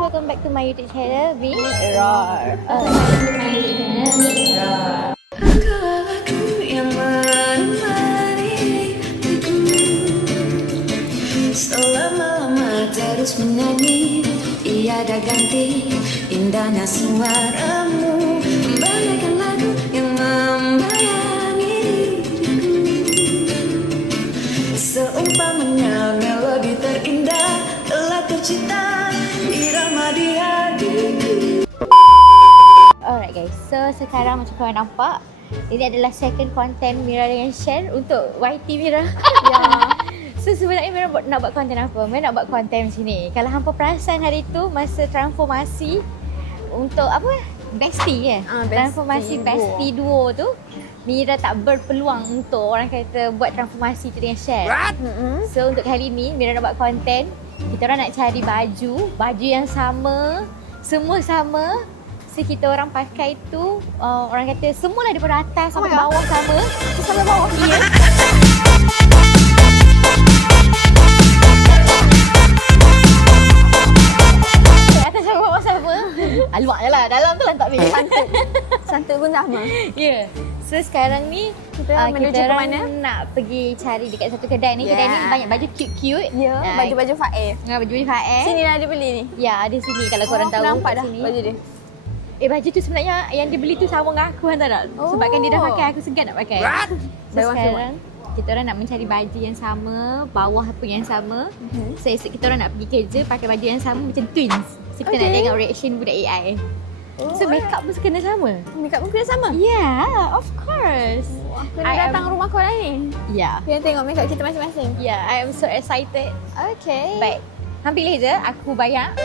welcome back to my YouTube channel, Big Roar. Aku yang menemani selama-lama terus menyanyi. Tiada ganti indahnya suaramu, bagaikan lagu yang membayangi diriku. Seumpamanya melodi terindah telah tercipta irama di hatiku. Alright guys, so sekarang macam korang nampak, ini adalah second content Mira dengan Shen untuk YT Mira. Ya. So sebenarnya Mira nak buat konten apa? Mira nak buat konten macam ni. Kalau hampa perasan hari tu masa transformasi untuk apa? Bestie transformasi Bestie duo tu, Mira tak berpeluang untuk orang kata buat transformasi tu dengan Shen. So untuk kali ni Mira nak buat konten. Kita orang nak cari baju yang sama, semua sama. So kita orang pakai tu, orang kata semualah daripada atas sampai bawah sama. Sampai bawah dia. Atas sampai bawah sama. Luar je lah, dalam tu lah tak boleh. Santut pun sama. Ya. So sekarang ni Kita menuju ke mana? nak pergi cari dekat satu kedai ni. Kedai ni banyak baju cute-cute. Ya, baju-baju Fair. Baju-baju Fair. Sini lah dia beli ni. Ya, ada sini kalau korang tahu. Nampak dah sini. baju dia. Baju tu sebenarnya yang dia beli tu sama dengan aku kan, tak nak? Sebabkan dia dah pakai, aku segan nak pakai. So sekarang kita orang nak mencari baju yang sama, bawah pun yang sama. So esok kita orang nak pergi kerja pakai baju yang sama macam twins. So kita nak tengok reaction budak AI. So makeup pun kena sama. Makeup pun kena sama? Yeah, of course. Kena datang rumah korang ni. Yeah. Kena tengok makeup kita masing-masing. Yeah, I am so excited. Okay. Baik. Hang pilih je, aku bayar.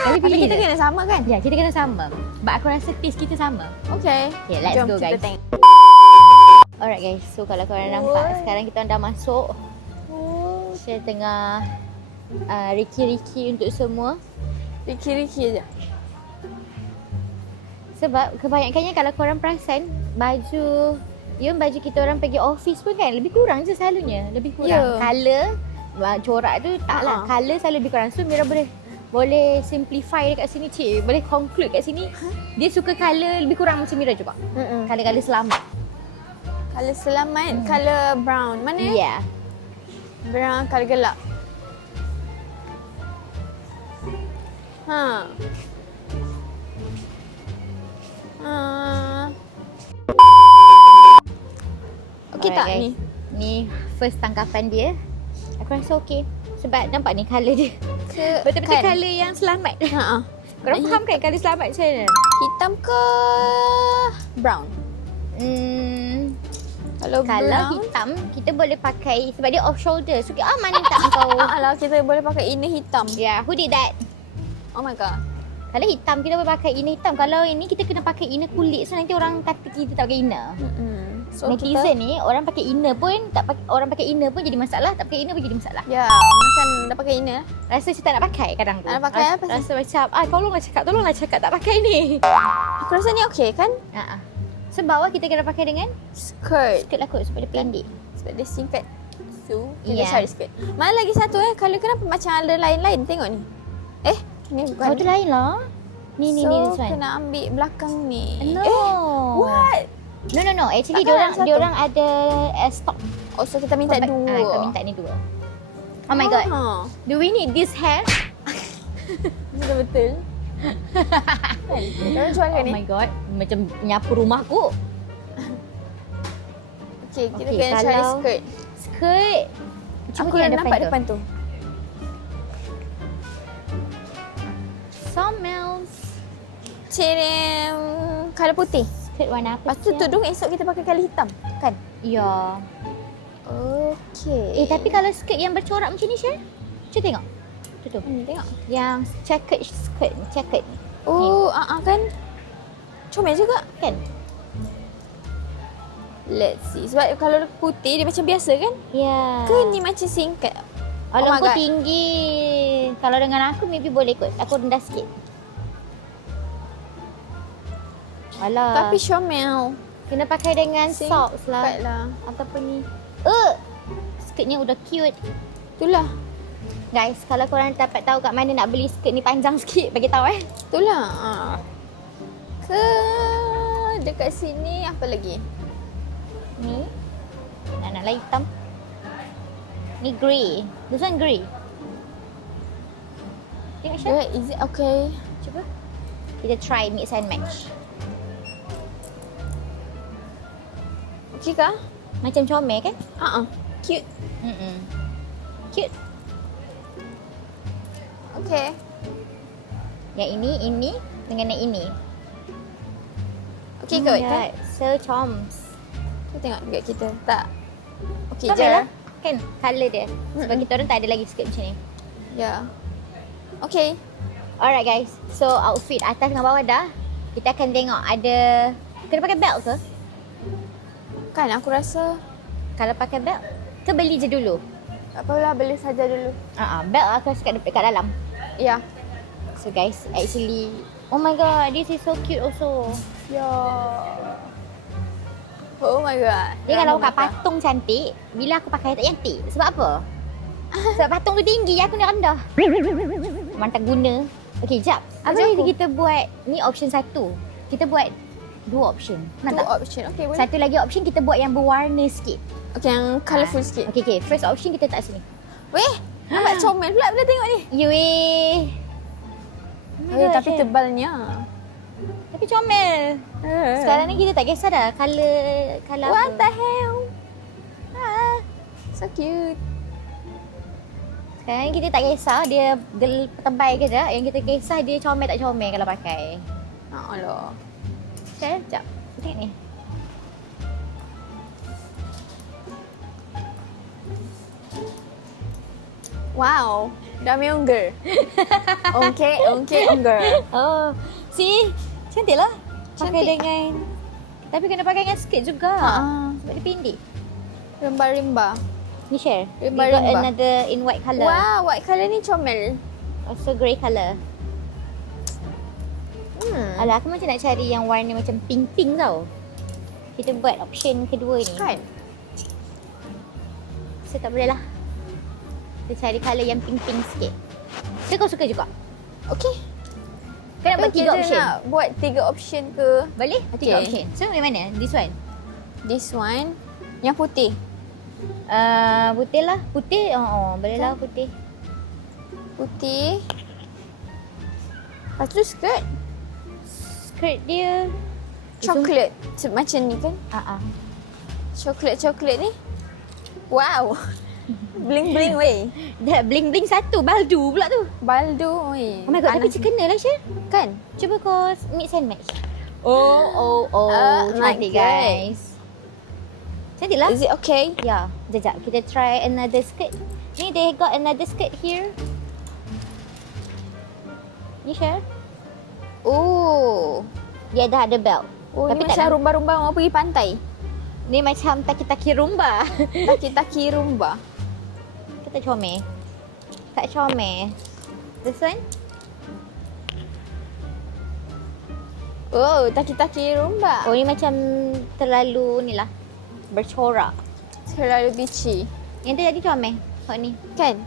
Tapi pilih kita je. kena sama kan? Ya, kita kena sama. Sebab aku rasa taste kita sama. Okay. Okay, let's Jom go kita guys. tengok. Alright guys, so kalau korang nampak sekarang kita dah masuk. Saya tengah Riki-Riki untuk semua. Riki-Riki je. Sebab kebanyakannya kalau korang perasan baju, baju kita orang pergi office pun kan lebih kurang je selalunya. Lebih kurang. Colour, corak tu taklah. Colour selalu lebih kurang. So Mira boleh simplify dekat sini, cik. Boleh conclude kat sini. Dia suka colour lebih kurang macam Mira cuba. Colour-colour selamat. Colour selamat, colour brown. Mana? Ya. Yeah. Brown, colour gelap. Okey tak guys. ni? Ni first tangkapan dia. Aku rasa okey. Sebab nampak ni colour dia. Betul-betul kan? colour yang selamat. Korang faham kan colour selamat macam mana? Hitam ke brown? Kalau brown, hitam, kita boleh pakai sebab dia off shoulder. So aman tak kau? alah kita boleh pakai inner hitam. Yeah, who did that? Oh my god. Kalau hitam kita boleh pakai inner hitam. Kalau ini kita kena pakai inner kulit. So nanti orang kata kita tak pakai inner. So Netizen ni orang pakai inner pun tak pakai, orang pakai inner pun jadi masalah, tak pakai inner pun jadi masalah. ya, orang kan dah pakai inner. Rasa macam tak nak pakai kadang tu. Tak nak pakai apa sih? Rasa macam tolonglah cakap tak pakai ni. Aku rasa ni okey kan? So bawah kita kena pakai dengan Skirt. skirt lah kot sebab dia pendek. Sebab dia singkat. So kita Yeah. cari skirt. Mana lagi satu colour kenapa macam ada lain-lain, tengok ni. Ni bukan. Oh tu lain lah. Ni so, this one. kena ambil belakang ni. No. What? No. Actually Takkan ada diorang ada stock. Oh, so kita minta dua. Kita minta ni dua. Oh my god. Do we need this hair? Betul-betul. Kan? Korang jual kan Oh ni? my god. Macam nyapu rumahku. Okay, kita Okay, kena cari kalau- skirt. Skirt. Aku dah nampak depan tu. Somels. Colour putih. Skirt warna apa? Lepas tu siang? tudung esok kita pakai colour hitam. Kan? Ya. Okay. Tapi kalau skirt yang bercorak macam ni, Syah? Cuba tengok. Tu. Tengok. Yang checkered skirt. Checkered. Oh, kan? Comel juga. Kan? Let's see. Sebab kalau putih dia macam biasa kan? Ya. Ke ni macam singkat? Kalau Oh my aku God. tinggi. Kalau dengan aku maybe boleh kot. Aku rendah sikit. Alah. Tapi Chomel. kena pakai dengan socks lah. Singkat lah. Ataupun ni. Skirtnya udah cute. Itulah. Guys, kalau korang dapat tahu kat mana nak beli skirt ni panjang sikit, bagi tahu Itulah. Ke dekat sini apa lagi? Ni. Nak lah hitam. Ni grey. This one grey. Tengok Syah. Yeah, is it okay? Cuba. Kita try mix and match. Okay kah? Macam comel kan? Cute. Cute. Okay. Yang ini dengan yang ini. Okay kot kan? God, so choms. Kita tengok dekat kita. Tak. Okay Comel je. lah. Kan? Colour dia. Sebab kita orang tak ada lagi skirt macam ni. Ya. Okay. Alright guys. So outfit atas dengan bawah dah. Kita akan tengok ada... Kena pakai belt ke? Kan aku rasa Kalau pakai belt, ke beli je dulu? tak apalah, beli saja dulu. Belt aku rasa kat dalam. Ya. So guys, actually... Oh my god, this is so cute also. Ya. Oh my god. Dia kalau kat patung cantik, bila aku pakai tak cantik. Sebab apa? Sebab patung tu tinggi, aku ni rendah. Mantap guna. Okay, jap. Apa Ajak kalau aku. kita buat, ni option 1. Kita buat 2 option. Nak Two tak? option. Okay, boleh. Satu lagi option kita buat yang berwarna sikit. Okay, yang colourful sikit. Okay. First option kita tak sini. Weh, nampak comel pula bila tengok ni. Yui. Tapi tebalnya. Tapi comel. Sekarang ni kita tak kisah dah colour What apa. the hell? So cute. Sekarang ni kita tak kisah dia tebal ke tak. Yang kita kisah dia comel tak comel kalau pakai. Allah. Okay, sekejap. Tengok ni. Wow. Dami ungger. Okay, ungger. Oh, see? Cantik lah. Pakai Cantik. dengan... Tapi kena pakai dengan skirt juga. Sebab dia pendek. Rimba-rimba. Ni share. We got Rimba-rimba. another in white colour. Wow, white colour ni comel. Also grey colour. Alah, aku macam nak cari yang warna macam pink-pink tau. Kita buat option kedua ni. Kan? So tak boleh lah. Kita cari colour yang pink-pink sikit. So kau suka juga? Okay. Kau nak buat 3 option? Nak buat 3 option ke? Boleh? 3 Okay. option. So yang mana? This one? This one. Yang putih. Putih lah. Putih? Boleh lah putih. Putih. Lepas tu skirt. Skirt dia... Coklat. Macam ni kan? Coklat-coklat ni. Wow. Bling-bling weh. Dah bling-bling satu. Baldu pula tu. Baldu weh. Oh my god, tapi kena lah Syah. Kan? Cuba kau mix and match. Oh. my Cantik God. guys. Cantik lah. Is it okay? Ya, sekejap. Kita try another skirt. Ni they got another skirt here. Ni Syah. Oh. Dia dah ada belt. Oh, Tapi ni tak macam nak- rumba-rumba orang pergi pantai. Ni macam taki-taki rumba. Taki-taki rumba. Kita comel. Tak comel. This one? Oh, taki-taki rumba. Oh, ni macam terlalu ni lah. Bercorak. Terlalu beachy. Yang tu jadi comel. Kau ni. Kan?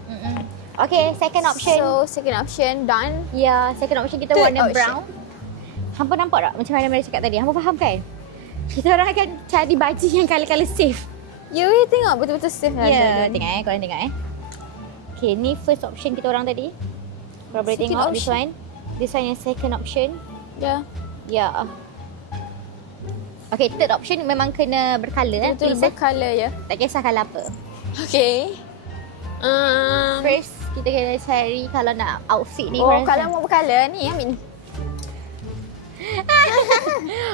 Okay, second option. So, second option done. Ya, second option kita Third warna option. brown. Hampa nampak tak macam mana Mary cakap tadi? Hampa faham kan? Kita orang akan cari baju yang colour-colour safe. You tengok betul-betul safe lah. Ya, tengok korang tengok Okay, ni first option kita orang tadi. Korang boleh Second tengok this option. one. This one yang second option. Ya. Ya. Okay, third option memang kena bercolour Betul please, bercolour ya. Tak kisah colour apa. Okay. First, kita kena cari kalau nak outfit ni. Oh, korang kalau mau bercolour ni ambil ni.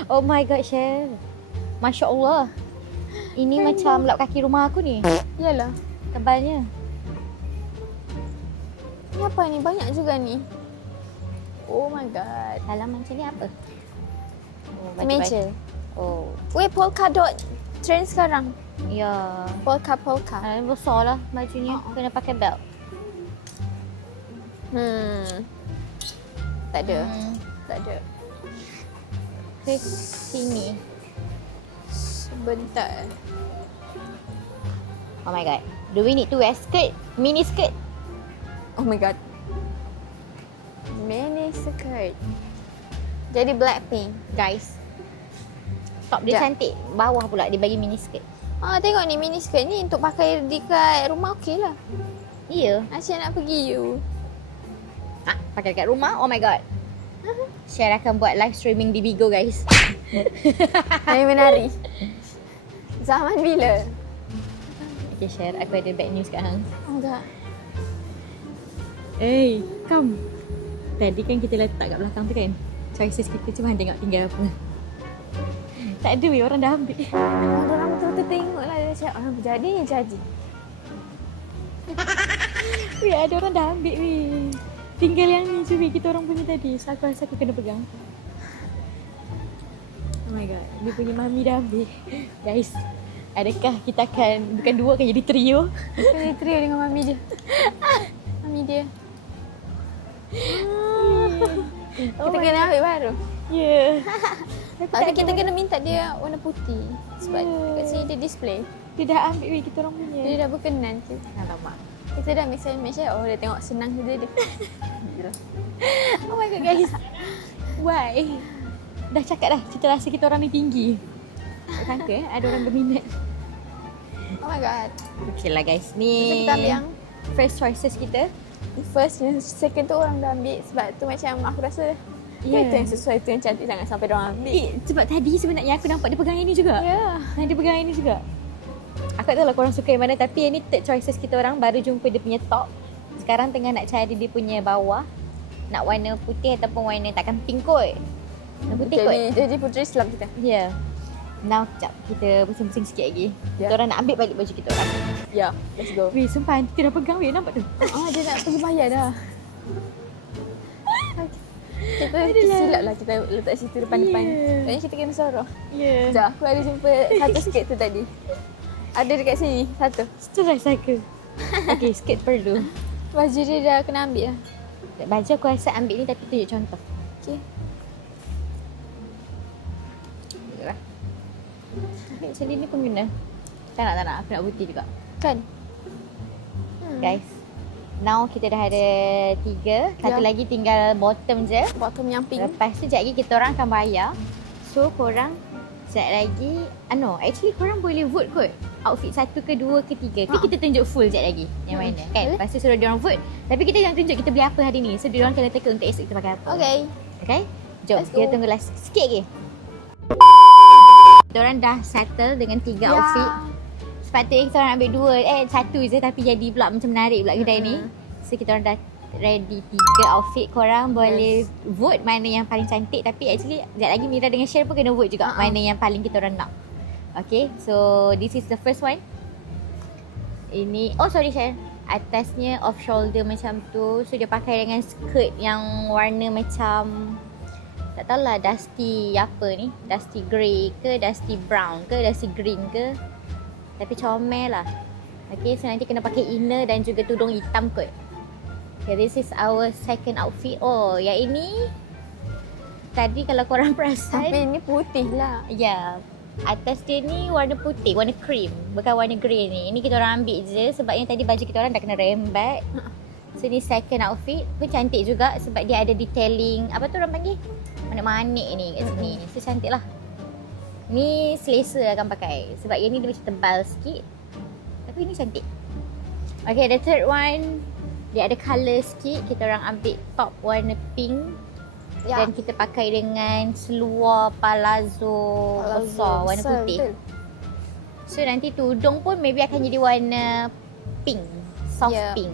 Oh my god, Chef. Masya Allah. Ini macam lap kaki rumah aku ni. Yalah. Tebalnya. Ni apa ni? Banyak juga ni. Oh my god. Dalam macam ni apa? Oh, Meja. Oh, Weh, polka dot trend sekarang. ya. Polka. Besar lah bajunya. Kena pakai belt. Tak ada. Tak ada. Ke sini. Sebentar. Oh my god. Do we need to wear skirt? Mini skirt? Oh my god. Mini skirt. Jadi Blackpink. Guys. Top dia Sekejap. cantik. Bawah pula dia bagi mini skirt. Tengok ni mini skirt ni untuk pakai dekat rumah okey lah. Ya. Asyik nak pergi you. Pakai dekat rumah. Oh my god. Share akan buat live streaming di Bigo guys. Yang menari. Zaman bila? Okay share. Aku ada bad news kat hang. Oh enggak. Hey, come. Tadi kan kita letak kat belakang tu kan. Choices kita cuma tengok tinggal apa. Tak ada weh, orang dah ambil. Orang betul-betul tengok lah. Dia cakap orang berjadi ni jadi. Weh, ada orang dah ambil weh. Tinggal yang ni je weh, kita orang punya tadi. So aku rasa aku kena pegang. Oh my god, dia punya mami dah ambil. Guys, adakah kita akan, bukan dua, akan jadi trio? Kita trio dengan mami dia. Mami dia. Kita kena ambil baru. Ya. Tapi kita kena minta dia warna putih. Sebab kat sini dia display. Dia dah ambil weh, kita orang punya. Dia dah berkenan tu. Alamak. Kita dah mix and match. Oh, dia tengok senang je dia. Oh my god guys. Why? Dah cakap dah, kita rasa kita orang ni tinggi. Tak sangka ada orang berminat. Oh my god. Okay lah guys, So, ni kita ambil yang first choices kita. first dan second tu orang dah ambil. Sebab tu macam aku rasa itu yang sesuai, tu yang cantik sangat sampai orang ambil. Sebab tadi sebenarnya aku nampak dia pegang yang ni juga. Ya. Dan dia pegang yang ni juga. Aku tak tahu lah korang suka yang mana, tapi yang ni third choices kita orang. Baru jumpa dia punya top. Sekarang tengah nak cari dia punya bawah. Nak warna putih ataupun warna takkan pink kot. Warna putih kot. Jadi puteri Islam kita. Ya. Yeah. Now sekejap kita pusing-pusing sikit lagi. Ya. Kita orang nak ambil balik baju kita orang. Ya, let's go. Weh, sumpah nanti dah pegang weh, nampak tu? Dia nak pergi bayar dah. Kita silap lah kita letak situ depan-depan. Yeah. Kayaknya kita kena sorong. Ya. Sekejap, aku ada jumpa satu skirt tu tadi. Ada dekat sini, satu. Setelah saya. Okay, skirt perlu. Baju dia dah kena ambil lah. Baju aku rasa ambil ni tapi tunjuk contoh. Okay. Yalah. Ambil macam ni pun guna. Tak nak. Aku nak putih juga. Kan? Guys. Now kita dah ada 3. Satu Ya. lagi tinggal bottom je. Bottom yang pink. Lepas tu sekejap lagi kita orang akan bayar. So korang sekejap lagi. Actually korang boleh vote kot. Outfit 1 ke 2 ke 3. Ke kita tunjuk full sekejap lagi. Yang mana kan? Boleh. Lepas tu suruh diorang vote. Tapi kita jangan tunjuk kita beli apa hari ni. So diorang kena teka untuk esok kita pakai apa. Okay. Okay? Jom Let's kita go. tunggu last sikit lagi. Diorang dah settle dengan 3 Ya. outfit. Sepatutnya kita orang ambil 2, 1 je tapi jadi pula macam menarik pula kedai ni. So kita orang dah ready 3 outfit. Korang boleh vote mana yang paling cantik. Tapi actually sekejap lagi Mira dengan Share pun kena vote juga mana yang paling kita orang nak. Okay, so this is the first one. Ini, sorry Share. Atasnya off shoulder macam tu. So dia pakai dengan skirt yang warna macam tak tahulah dusty apa ni. Dusty grey ke, dusty brown ke, dusty green ke. Tapi comel lah. Okay, so nanti kena pakai inner dan juga tudung hitam kot. Okay, this is our second outfit. Oh, yang ini tadi kalau korang perasan. Tapi ini putih lah. Ya, atas dia ni warna putih, warna cream. Bukan warna grey ni. Ini kita orang ambil je sebab yang tadi baju kita orang dah kena rembat. So ni second outfit pun cantik juga sebab dia ada detailing. Apa tu orang panggil? Manik-manik ni kat sini. So cantik lah. Ni selesa akan pakai. Sebab yang ni dia macam tebal sikit. Tapi ni cantik. Okay, the third one. Dia ada colour sikit. Kita orang ambil top warna pink. Ya. Dan kita pakai dengan seluar palazzo besar warna besar, putih. betul. So nanti tudung pun maybe akan jadi warna pink. Soft Ya. pink.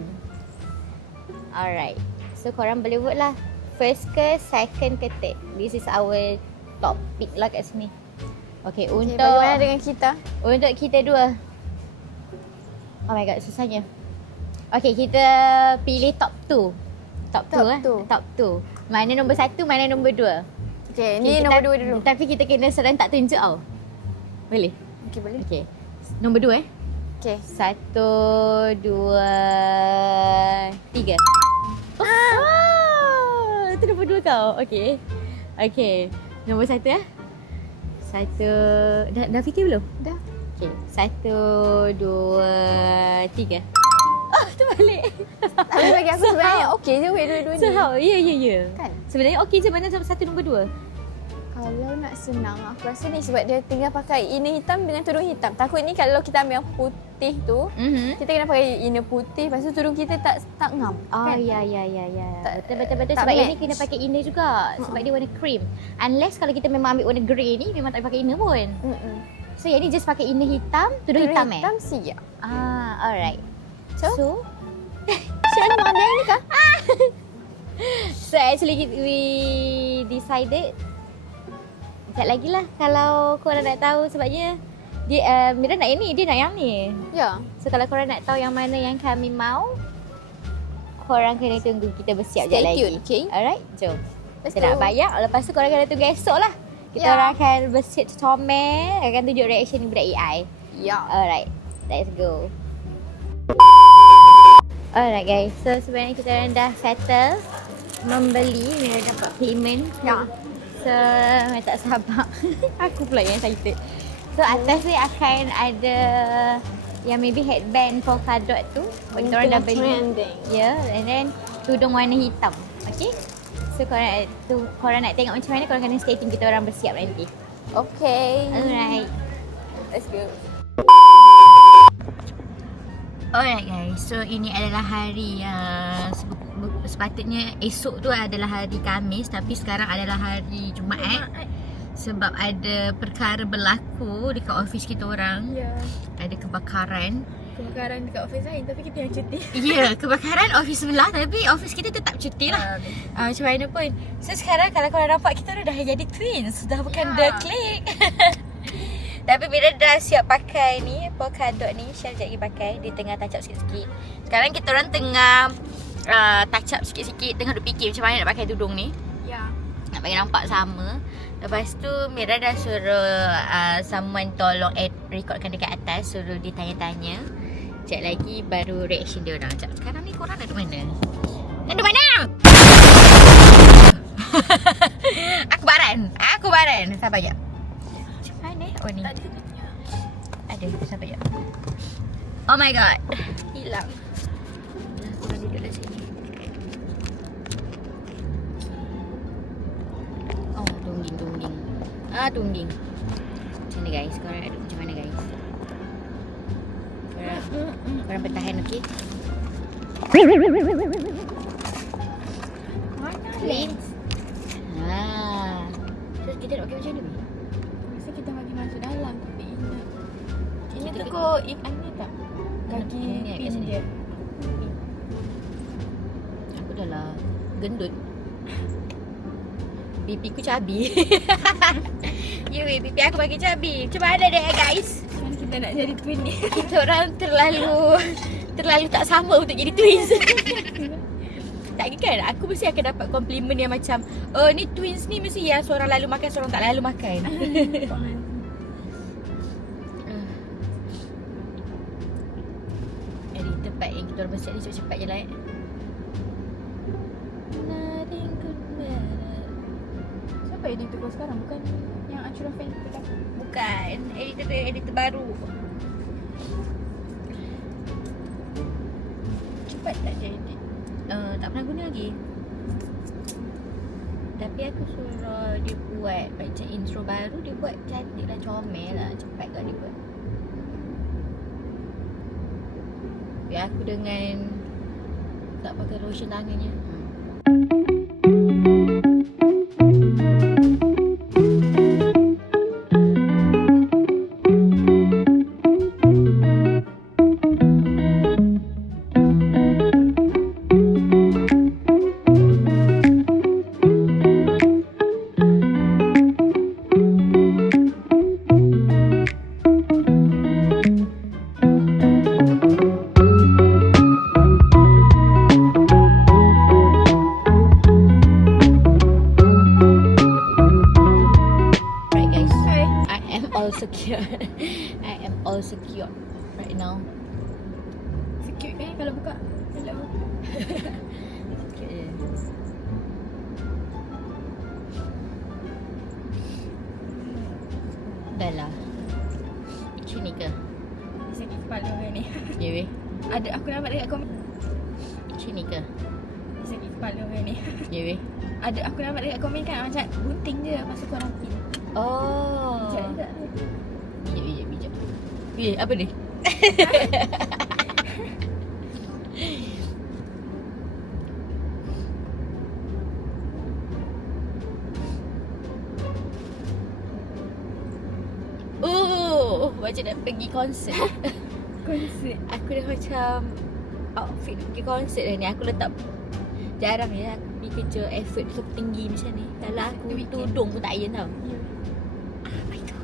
Alright. So korang boleh vote lah. First ke, second ke third. This is our top pick lah kat sini. Okay, Okay, untuk bagaimana dengan kita? untuk kita dua. Oh my god, susahnya. Okay, kita pilih top 2. Top 2 lah. two. Top 2. Mana nombor 1, mana nombor 2. Okay, ni nombor 2 dulu. Tapi kita kena serentak tunjuk tau. Boleh? Okay, boleh. Okay. Nombor 2 Okay. 1, 2, 3. Itu nombor 2 kau. Okay. Okay. Nombor 1 Dah fikir belum? Dah. Okay. 1, 2, 3. terbalik. Tapi bagi aku sebenarnya okey je weh dua-dua So ni. how? Ya. Kan? Sebenarnya okey je, mana satu nombor 2? Kalau nak senang, aku rasa ni sebab dia tinggal pakai inner hitam dengan tudung hitam. Takut ni kalau kita ambil yang putih tu, kita kena pakai inner putih, lepas tu tudung kita tak ngam. Oh kan? ya. Tak- Betul. tak Sebab match. ini kena pakai inner juga. Sebab dia warna cream. Unless kalau kita memang ambil warna grey ni, memang tak pakai inner pun. So yang ni just pakai inner hitam, tudung hitam hitam siap. Alright. So? So Siapa mana ni kah? So actually we decided sekejap lagi lah kalau korang nak tahu sebabnya dia, Mira nak yang ni, dia nak yang ni. Ya. So kalau korang nak tahu yang mana yang kami mau, korang kena tunggu kita bersiap sekejap Stay lagi. tune, okay? Alright, jom. Let's Kita nak go. bayar, lepas tu korang kena tunggu esok lah. Kita Ya. orang akan bersiap comel, akan tunjuk reaction budak AI. Ya. Alright, let's go. Alright guys, so sebenarnya kita orang dah settle membeli, Mira dapat payment. Ya. So, Mira tak sabar. Aku pula yang excited. So, atas ni akan ada yang maybe headband polka dot tu. Kita orang dah beli. Trending. Ya, and then tudung warna hitam. Okay? So, korang nak tengok macam mana, korang kena stay tune, kita orang bersiap nanti. Okay. Alright. Let's go. Alright guys, so ini adalah hari sepatutnya esok tu adalah hari Khamis, tapi sekarang adalah hari Jumaat. Sebab ada perkara berlaku dekat office kita orang. Ya. Ada kebakaran. Kebakaran dekat office lain tapi kita yang cuti. Ya, kebakaran office sebelah tapi office kita tetap cuti lah. Macam mana pun. So sekarang kalau korang nampak kita dah jadi twins, dah bukan The Click. Tapi Mira dah siap pakai ni polka dot ni, Syah sekejap lagi pakai. Dia tengah touch up sikit-sikit. Sekarang kita orang tengah touch up sikit-sikit, tengah duk fikir macam mana nak pakai tudung ni. Ya. Nak bagi nampak sama. Lepas tu Mira dah suruh someone tolong recordkan dekat atas, suruh dia tanya-tanya. Sekejap lagi baru reaction dia orang. Sekejap, sekarang ni korang nak duduk mana? Nak duduk mana? Aku baran. Sabar jap. Macam mana? Oh ni. Ada, sabar jap. Oh my god. Hilang. Korang duduklah sini. Oh, tungging. Tungging. Macam mana guys? Korang nak duduk macam mana guys? Korang bertahan, okey? Twins. Terus kita nak pakai macam mana? Masa kita bagi masuk dalam tapi ingat. Ini Kita- tu kau ini tak? Kaki Ini kat pin sini. dia. Aku dah lah gendut. Pipi ku cabi. Ya weh, pipi aku bagi cabi. Macam mana deh guys? Macam mana kita nak jadi twin ni? Kita orang terlalu tak sama untuk jadi twins. Tak kan? Aku mesti akan dapat komplimen yang macam, oh ni twins ni mesti yang seorang lalu makan, seorang tak lalu makan. Jadi tempat yang kita orang bersiap ni cepat-cepat je lah Nothing could matter. Siapa editor kau sekarang? Bukan yang Acura fan kita kan? Bukan, editor baru. Cepat tak dia edit? Tak pernah guna lagi. Tapi aku suruh dia buat macam intro baru, dia buat cantik lah, comel lah. Cepat kan dia buat. Biar aku dengan tak pakai lotion tangannya. Right guys, I am all secure. I am all secure right now. Secure kan kalau buka? Hello. Secure je. Dah lah. Macam ni ke? Sakit kepala kan ni. Ya weh. Ada aku nampak dekat komen. Macam ni ke? Sakit kepala ni. Ya weh. Ada aku nampak dekat komen kan macam gunting je masa kau rakit. Oh. Sekejap juga. Bijak. Apa ni? Macam nak pergi konsert. Konsert. Aku dah macam outfit pergi konsert dah ni. Aku letak jarang ya aku pergi kerja effort tu tinggi macam ni. Kalau aku tudung pun tak iron tau. Apa itu?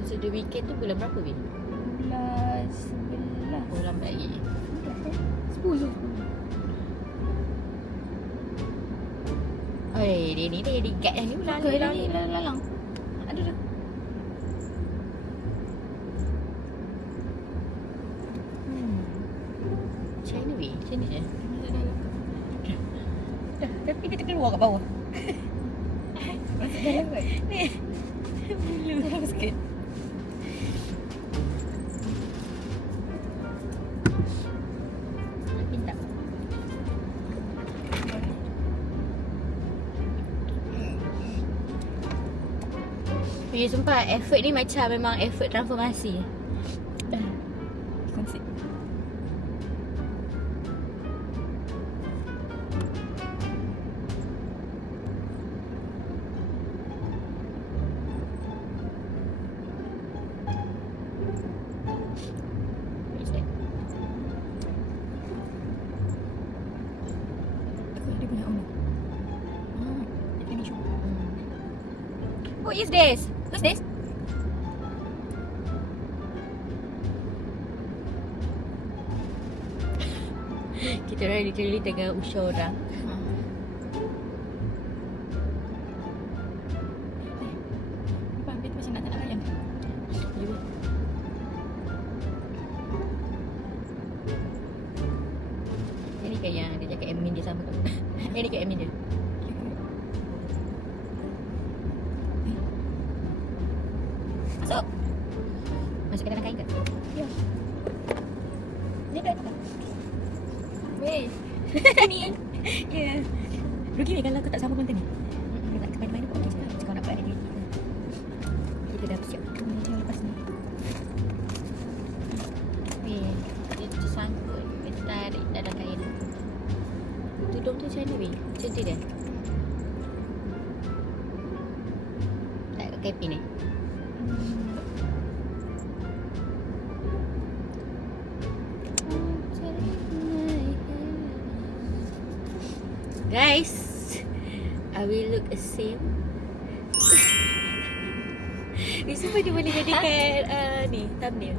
Masa the weekend tu bulan berapa weh? 11. Oh lambat lagi. 10. Oh dia ni dah jadi guide dah ni ulang. Lalang. Ada dah. China weh. Macam ni je. Masuk dalam. Tapi dia terkeluar kat bawah. Masuk dalam kot. Ni. Bulu dalam sikit. Nak pintar. Ya sumpah effort ni macam memang effort transformasi. Konsep. Dia punya owner. Dia finish. Who is this? Who's this? Kita orang literally tengah usah orang. Nampak dia tu macam nak tak nak ayam. Ya. Ini kan yang dia cakap admin dia sama tu. Ini kan admin dia. Masuk. Masuk ke dalam kain ke? Ya. Ni dah. Weh. Ni. Ya. Rugi ni kalau aku tak sama konten ni. Kita tak main-main pun okey je. Macam kau nak buat activity ke. Kita dah siap. Macam lepas ni. Weh, dia tersangkut. Dia tarik dalam kain. Tudung tu macam mana weh? Macam tu dia? Tak kat kepin ni? Guys, I will look the same. Ni semua dia boleh jadikan ni thumbnail.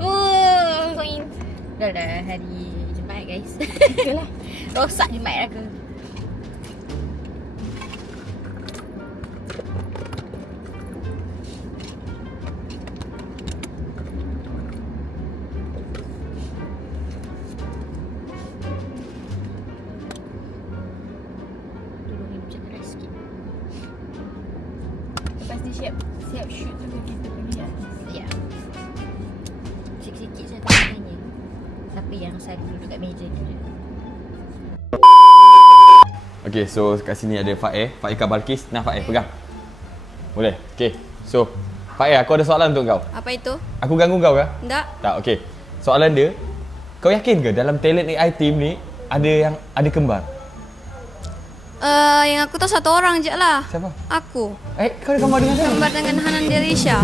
Oh, Point. dah hari Jumaat guys. Itulah. Rosak Jumaat aku. Tudung ni macam keras sikit. Lepas dia siap shoot tu kita pergi atas. Ya. Sikit-sikit saya tak tanya. Siapa yang selalu duduk kat meja ni? Okay, so kat sini ada Fair Balkis. Nah Fair, pegang. Boleh? Okay, so Fair, aku ada soalan untuk kau. Apa itu? Aku ganggu kau ke? Tak. Tak, okay. Soalan dia, kau yakin ke dalam talent AI team ni ada kembar? Yang aku tahu satu orang je lah. Siapa? Aku. Kau ada kembar dengan siapa? Kembar dengan Hanan Derisha.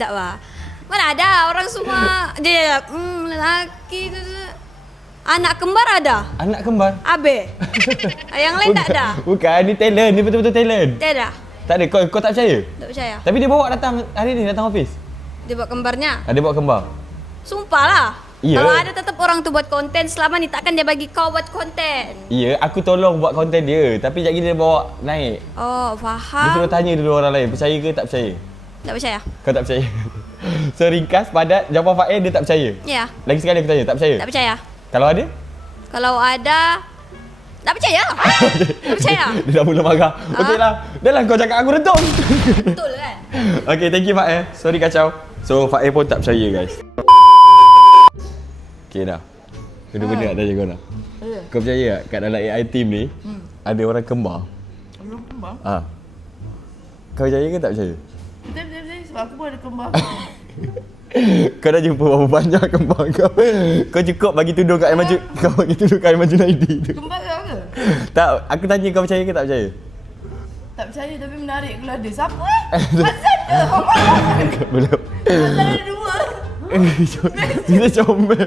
Tak bah. Mana ada orang semua dia lelaki tu. Anak kembar ada. Anak kembar? Abe. Yang lain tak ada. Bukan, ni talent, ni betul-betul talent. Tak ada. Tak ada, kau tak percaya? Tak percaya. Tapi dia bawa datang hari ni, datang office. Dia buat kembarnya. Dia bawa kembar. Sumpah lah. Ya. Kalau ada tetap orang tu buat konten selama ni takkan dia bagi kau buat konten. Ya, aku tolong buat konten dia. Tapi sekejap lagi dia bawa naik. Oh, Dia faham. suruh tanya dulu orang lain, percaya ke tak percaya? Tak percaya. Kau tak percaya? So ringkas, padat, jawapan Fair dia tak percaya. Ya. Lagi sekali aku tanya, tak percaya? Tak percaya. Kalau ada? Kalau ada, tak percaya. Tak percaya. Dia dah mula marah. Okey lah. Dah lah kau cakap aku rentung. Betul kan? Okay, thank you Fae. Sorry kacau. So Fae pun tak percaya guys. Okay dah. Benda-benda nak tanya kau nak. Kau percaya tak kat dalam AI team ni ada orang kembar? Orang kembar? Kau percaya ke tak percaya? Betul. Sebab aku pun ada kembar. Kau dah jumpa berapa banyak kembar kau? Kau cukup bagi tuduh kat air maju. Kau bagi tuduh kat air maju Naidi tu. Kembar kau ke? Tak, aku tanya kau percaya ke tak percaya? Tak percaya tapi menarik kalau ada. Siapa Azan ke? Belum. Azan ada 2. Dia comel.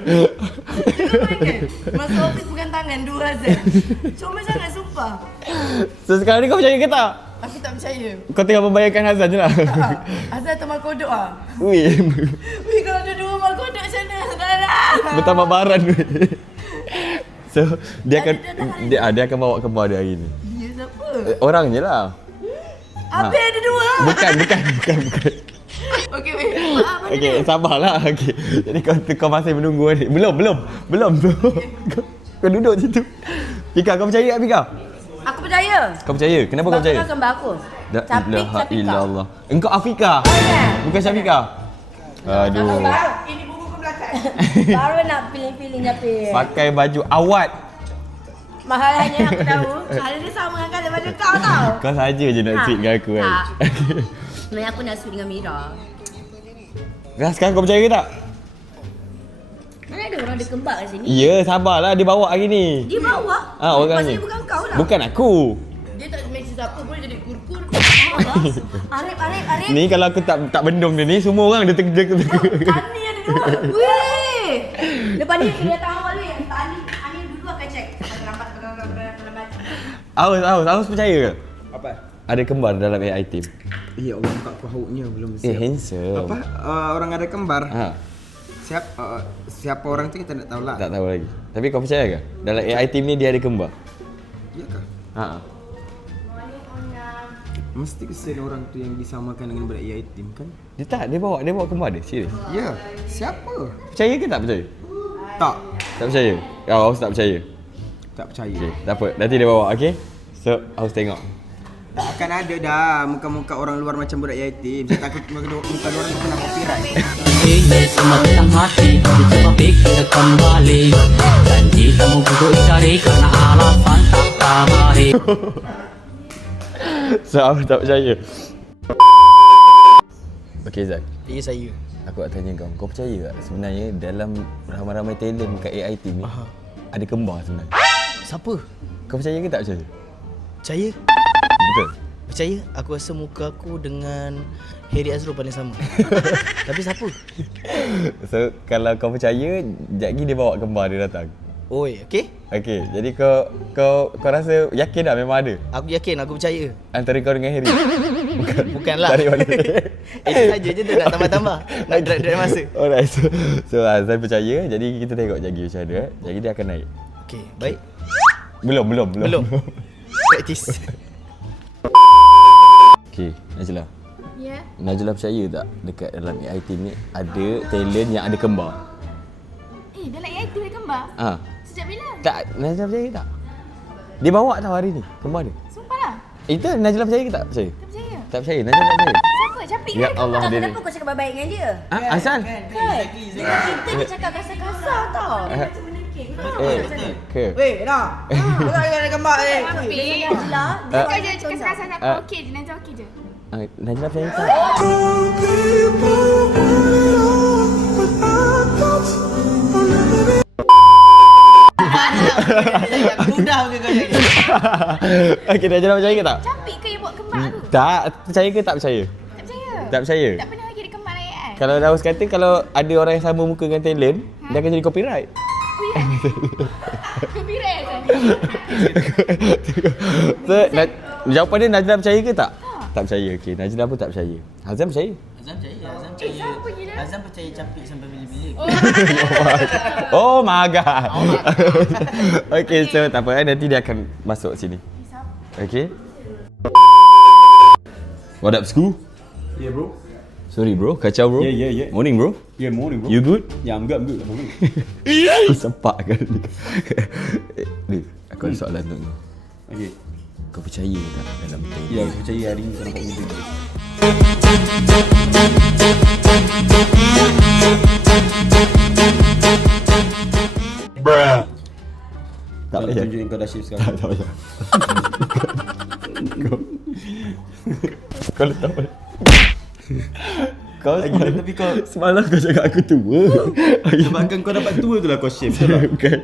Kau main masa office pegang tangan 2 Azan. Comel sangat sumpah. So sekarang ni kau percaya ke tak? Aku tak percaya. Kau tengah membayangkan Hazan je lah. Azan teman kodok ah. Wih, Wih kalau ada 2 mal kodok macam mana? Tak ada. bertambah baran weh. So dia akan dia akan bawa kembar dia hari ni. Dia siapa? Orang je lah. Habis ada 2. Bukan. Okey weh. Maaf mana Okey, dia? sabarlah. Okey. Jadi kau masih menunggu ni. Belum tu. Kau duduk situ. Pika, kau percaya tak Pika? Aku percaya. Kau percaya? Kenapa kau percaya? Sebab kau kembar aku. La Capik ilaha Syafika. illallah. Engkau Afika. Bukan Syafika. Aduh. Ini buku ke belakang. Baru nak pilih-pilih Japik. Pakai baju awat. Mahalnya aku tahu. Hari ni sama dengan kala baju kau tau. Kau saja je nak sweet dengan aku kan. Tak. Sebenarnya aku nak sweet dengan Mira. Dah sekarang kau percaya ke tak? Mana ada orang ada kembar kat sini? Ya, sabarlah dia bawa hari ni. Dia bawa. Orang ni. Pasal bukan kau lah. Bukan aku. Dia tak mesej siapa boleh jadi kur-kur. Arif. Ni kalau aku tak bendung dia ni semua orang dia Tani ada 2. Weh. Lepas ni dia datang awal ni. Tani dulu akan check. Lambat. Aus percaya ke? Apa? Ada kembar dalam AI team. Ya Allah, buka kuahuknya belum siap. Handsome. Apa? Orang ada kembar. Ha, Siapa orang tu kita tak tahu lah. tak tahu lagi. Tapi kau percaya ke? Dalam AI team ni dia ada kembar. Ya kah? Ha. Mesti kesian orang tu yang disamakan dengan budak AI team kan? Dia bawa kembar dia, serius. Ya. Siapa? Percaya ke tak percaya? Tak. Tak percaya. Aus tak percaya. Tak percaya. Okey, tak apa. Nanti dia bawa, okey? So, Aus tengok. Tak akan ada dah muka-muka orang luar macam budak AI team. Saya takut muka luar tu kena copyright. Ini semua tentang hati, coba pikir kembali. Janji kamu butuh cari karena alasan tak kamari. So, Aus tak percaya. Okey, Zak. Ya, saya. Aku nak tanya kau. Kau percaya tak sebenarnya dalam ramai-ramai talent kat AI team ni ada kembar sebenarnya? Siapa? Kau percaya ke tak percaya? Percaya? Betul. Percaya? Aku rasa muka aku dengan Harry Azrul paling sama. Tapi siapa? So, kalau kau percaya, sekejap lagi dia bawa kembar dia datang. Oi, okey? Okey, jadi kau rasa yakin tak memang ada? Aku yakin, aku percaya. Antara kau dengan Harry? Bukanlah. Tarik balik. Itu saja je tu nak tambah-tambah. Nak drag masa. Alright, so Azan percaya, jadi kita tengok sekejap lagi macam mana. Jadi dia akan naik. Okey, baik. Belum. Belum. Praktis. Okey, Najla. Ya. Najla percaya tak dekat dalam AI team ni ada talent yang ada kembar? Dalam AI tu ada kembar? Ha. Sejak bila? Tak, Najla percaya tak? Dia bawa tau hari ni, kembar dia. Sumpah lah. Itu Najla percaya ke tak percaya? Tak percaya. Tak percaya, Najla tak percaya. Siapa? Capik Ya kan? Allah, dia ni. Kenapa kau cakap baik-baik dengan dia? Ha, Hasan? Kan? Dengan kita dia cakap kasar-kasar tau. Macam menekik. Ke? Weh, nak. Kau tak ada gambar ni. Capik. Najla, dia Cakap je, cakap kasar tak apa. Okey je, Najwa okey je. Najla percaya tak? mudah ke kau jadi? Okey, Najla percaya ke tak? Capik ke yang buat kembar tu? Tak, percaya ke tak percaya? Tak percaya. Tak percaya? Tak pernah lagi ada kembar lain AI. Kalau Daus kata kalau ada orang yang sama muka dengan talent, dia akan jadi copyright. Copyright kan? So, jawapan dia Najla percaya ke tak? Tak percaya. Okey, Najla pun tak percaya. Hazan percaya? Azam percaya. Azam percaya capik sampai bila-bila. Oh my god. Okey, so tak apa, nanti dia akan masuk sini. Okey. What up school? Ya bro. Sorry bro, kacau bro. Yeah. Morning bro. Yeah, morning bro. You good? Yeah, I'm good. I'm good. Aku sempak kan ni. Ni, aku ada soalan untuk kau. Okay. Kau percaya tak dalam teori? Ya, aku percaya hari ni kau nampak muda. Tak Kau payah. tunjukin kau dah shift sekarang. Tak payah. Kau letak mana? Kau Tapi kau semalam kau cakap aku tua. sebabkan kau dapat tua tu lah kau shift, betul tak? Bukan.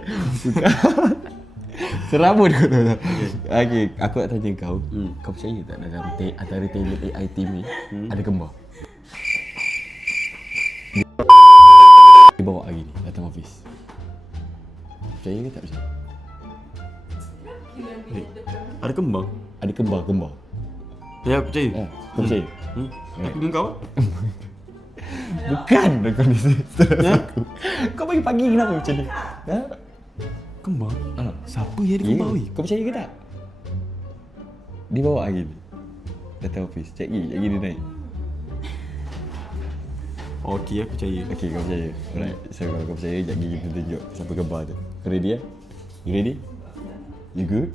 Serabut kau tahu tak? Okay, aku nak tanya kau. Kau percaya tak dalam antara talent AI team ni ada kembar? Dia bawa hari ni datang office. Percaya ke tak percaya? Ada kembang? Ada kembar. Ya, percaya. Kau percaya? Aku dengan kau? Bukan kondisi stres aku. Kau pagi pagi kenapa macam ni? Ha? Kembang? Siapa yang ada Ya. kembang weh? Kau percaya ke tak? Dia bawa hari ni datang office. Cek lagi dia naik. Okey, aku percaya. Okay, kau percaya. Alright, so kalau kau percaya, sekejap lagi kita tunjuk siapa kembar tu. Kau ready ya? You ready? You good?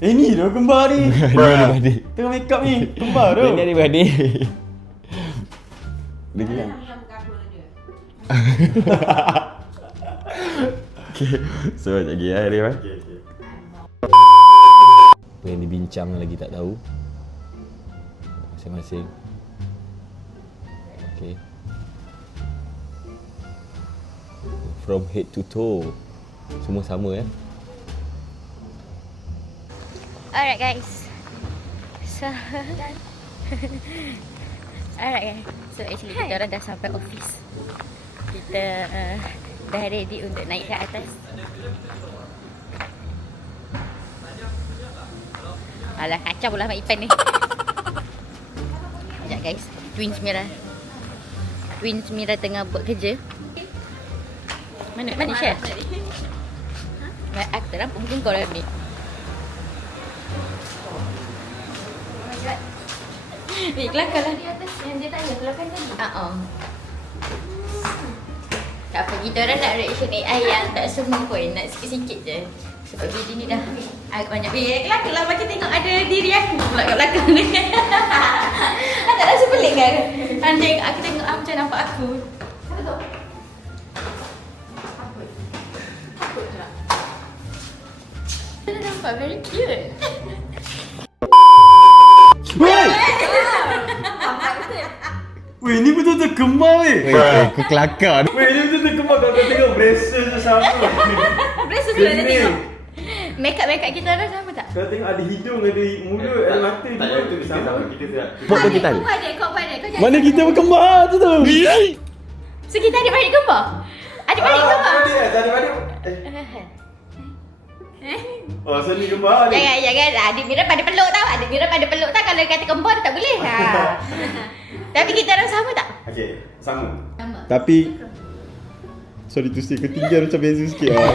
Ni dah kembar ni. Dia ada balik. Tengah make up ni. Kembar tu. Dia ada balik. Dia bilang. Okay, so sekejap lagi ya, ready kan? Apa yang dibincang lagi tak tahu. Masing-masing. Okay. From head to toe. Semua sama ya. Alright guys. So alright guys. So actually kita orang dah sampai office. Kita dah ready untuk naik ke atas. Alah kacau pula Mak Ipan ni. Sekejap guys. Twins Mira tengah buat kerja. Mana Syah? Aku tak nampak mungkin kau dah ni. Ni kelakar lah di atas yang dia tanya kelakar tadi. Tak apa, kita orang nak reaction AI yang tak semua pun, nak sikit-sikit je. Sebab video ni dah agak banyak. Kelakar lah macam tengok ada diri aku pula kat belakang ni. Tak rasa pelik kan? Aku tengok macam nampak aku. Siapa tu? Takut tak? Dia nampak very cute. Weh, ni betul-betul kembar weh. Aku kelakar. Weh, ni betul-betul kembar. Kalau kau tengok braces tu sama. Braces dulu dah tengok. Make-up kita orang sama tak? Kau tengok ada hidung, ada mulut, ada mata. Tak payah tu sama. Kita siap. Buat kita ni. Kau pandai. Kau jangan. Mana kita berkembar tu tu? So kita adik-beradik kembar? Adik-beradik kembar? Tadi-tadi. Oh, so ni kembar ni. Jangan. Adik Mira pada peluk tau. Adik Mira pada peluk tau. Kalau kata kembar dia tak boleh. Tapi kita orang sama tak? Okey, sama. Sama. Tapi sorry to say, ketinggian macam beza sikit lah.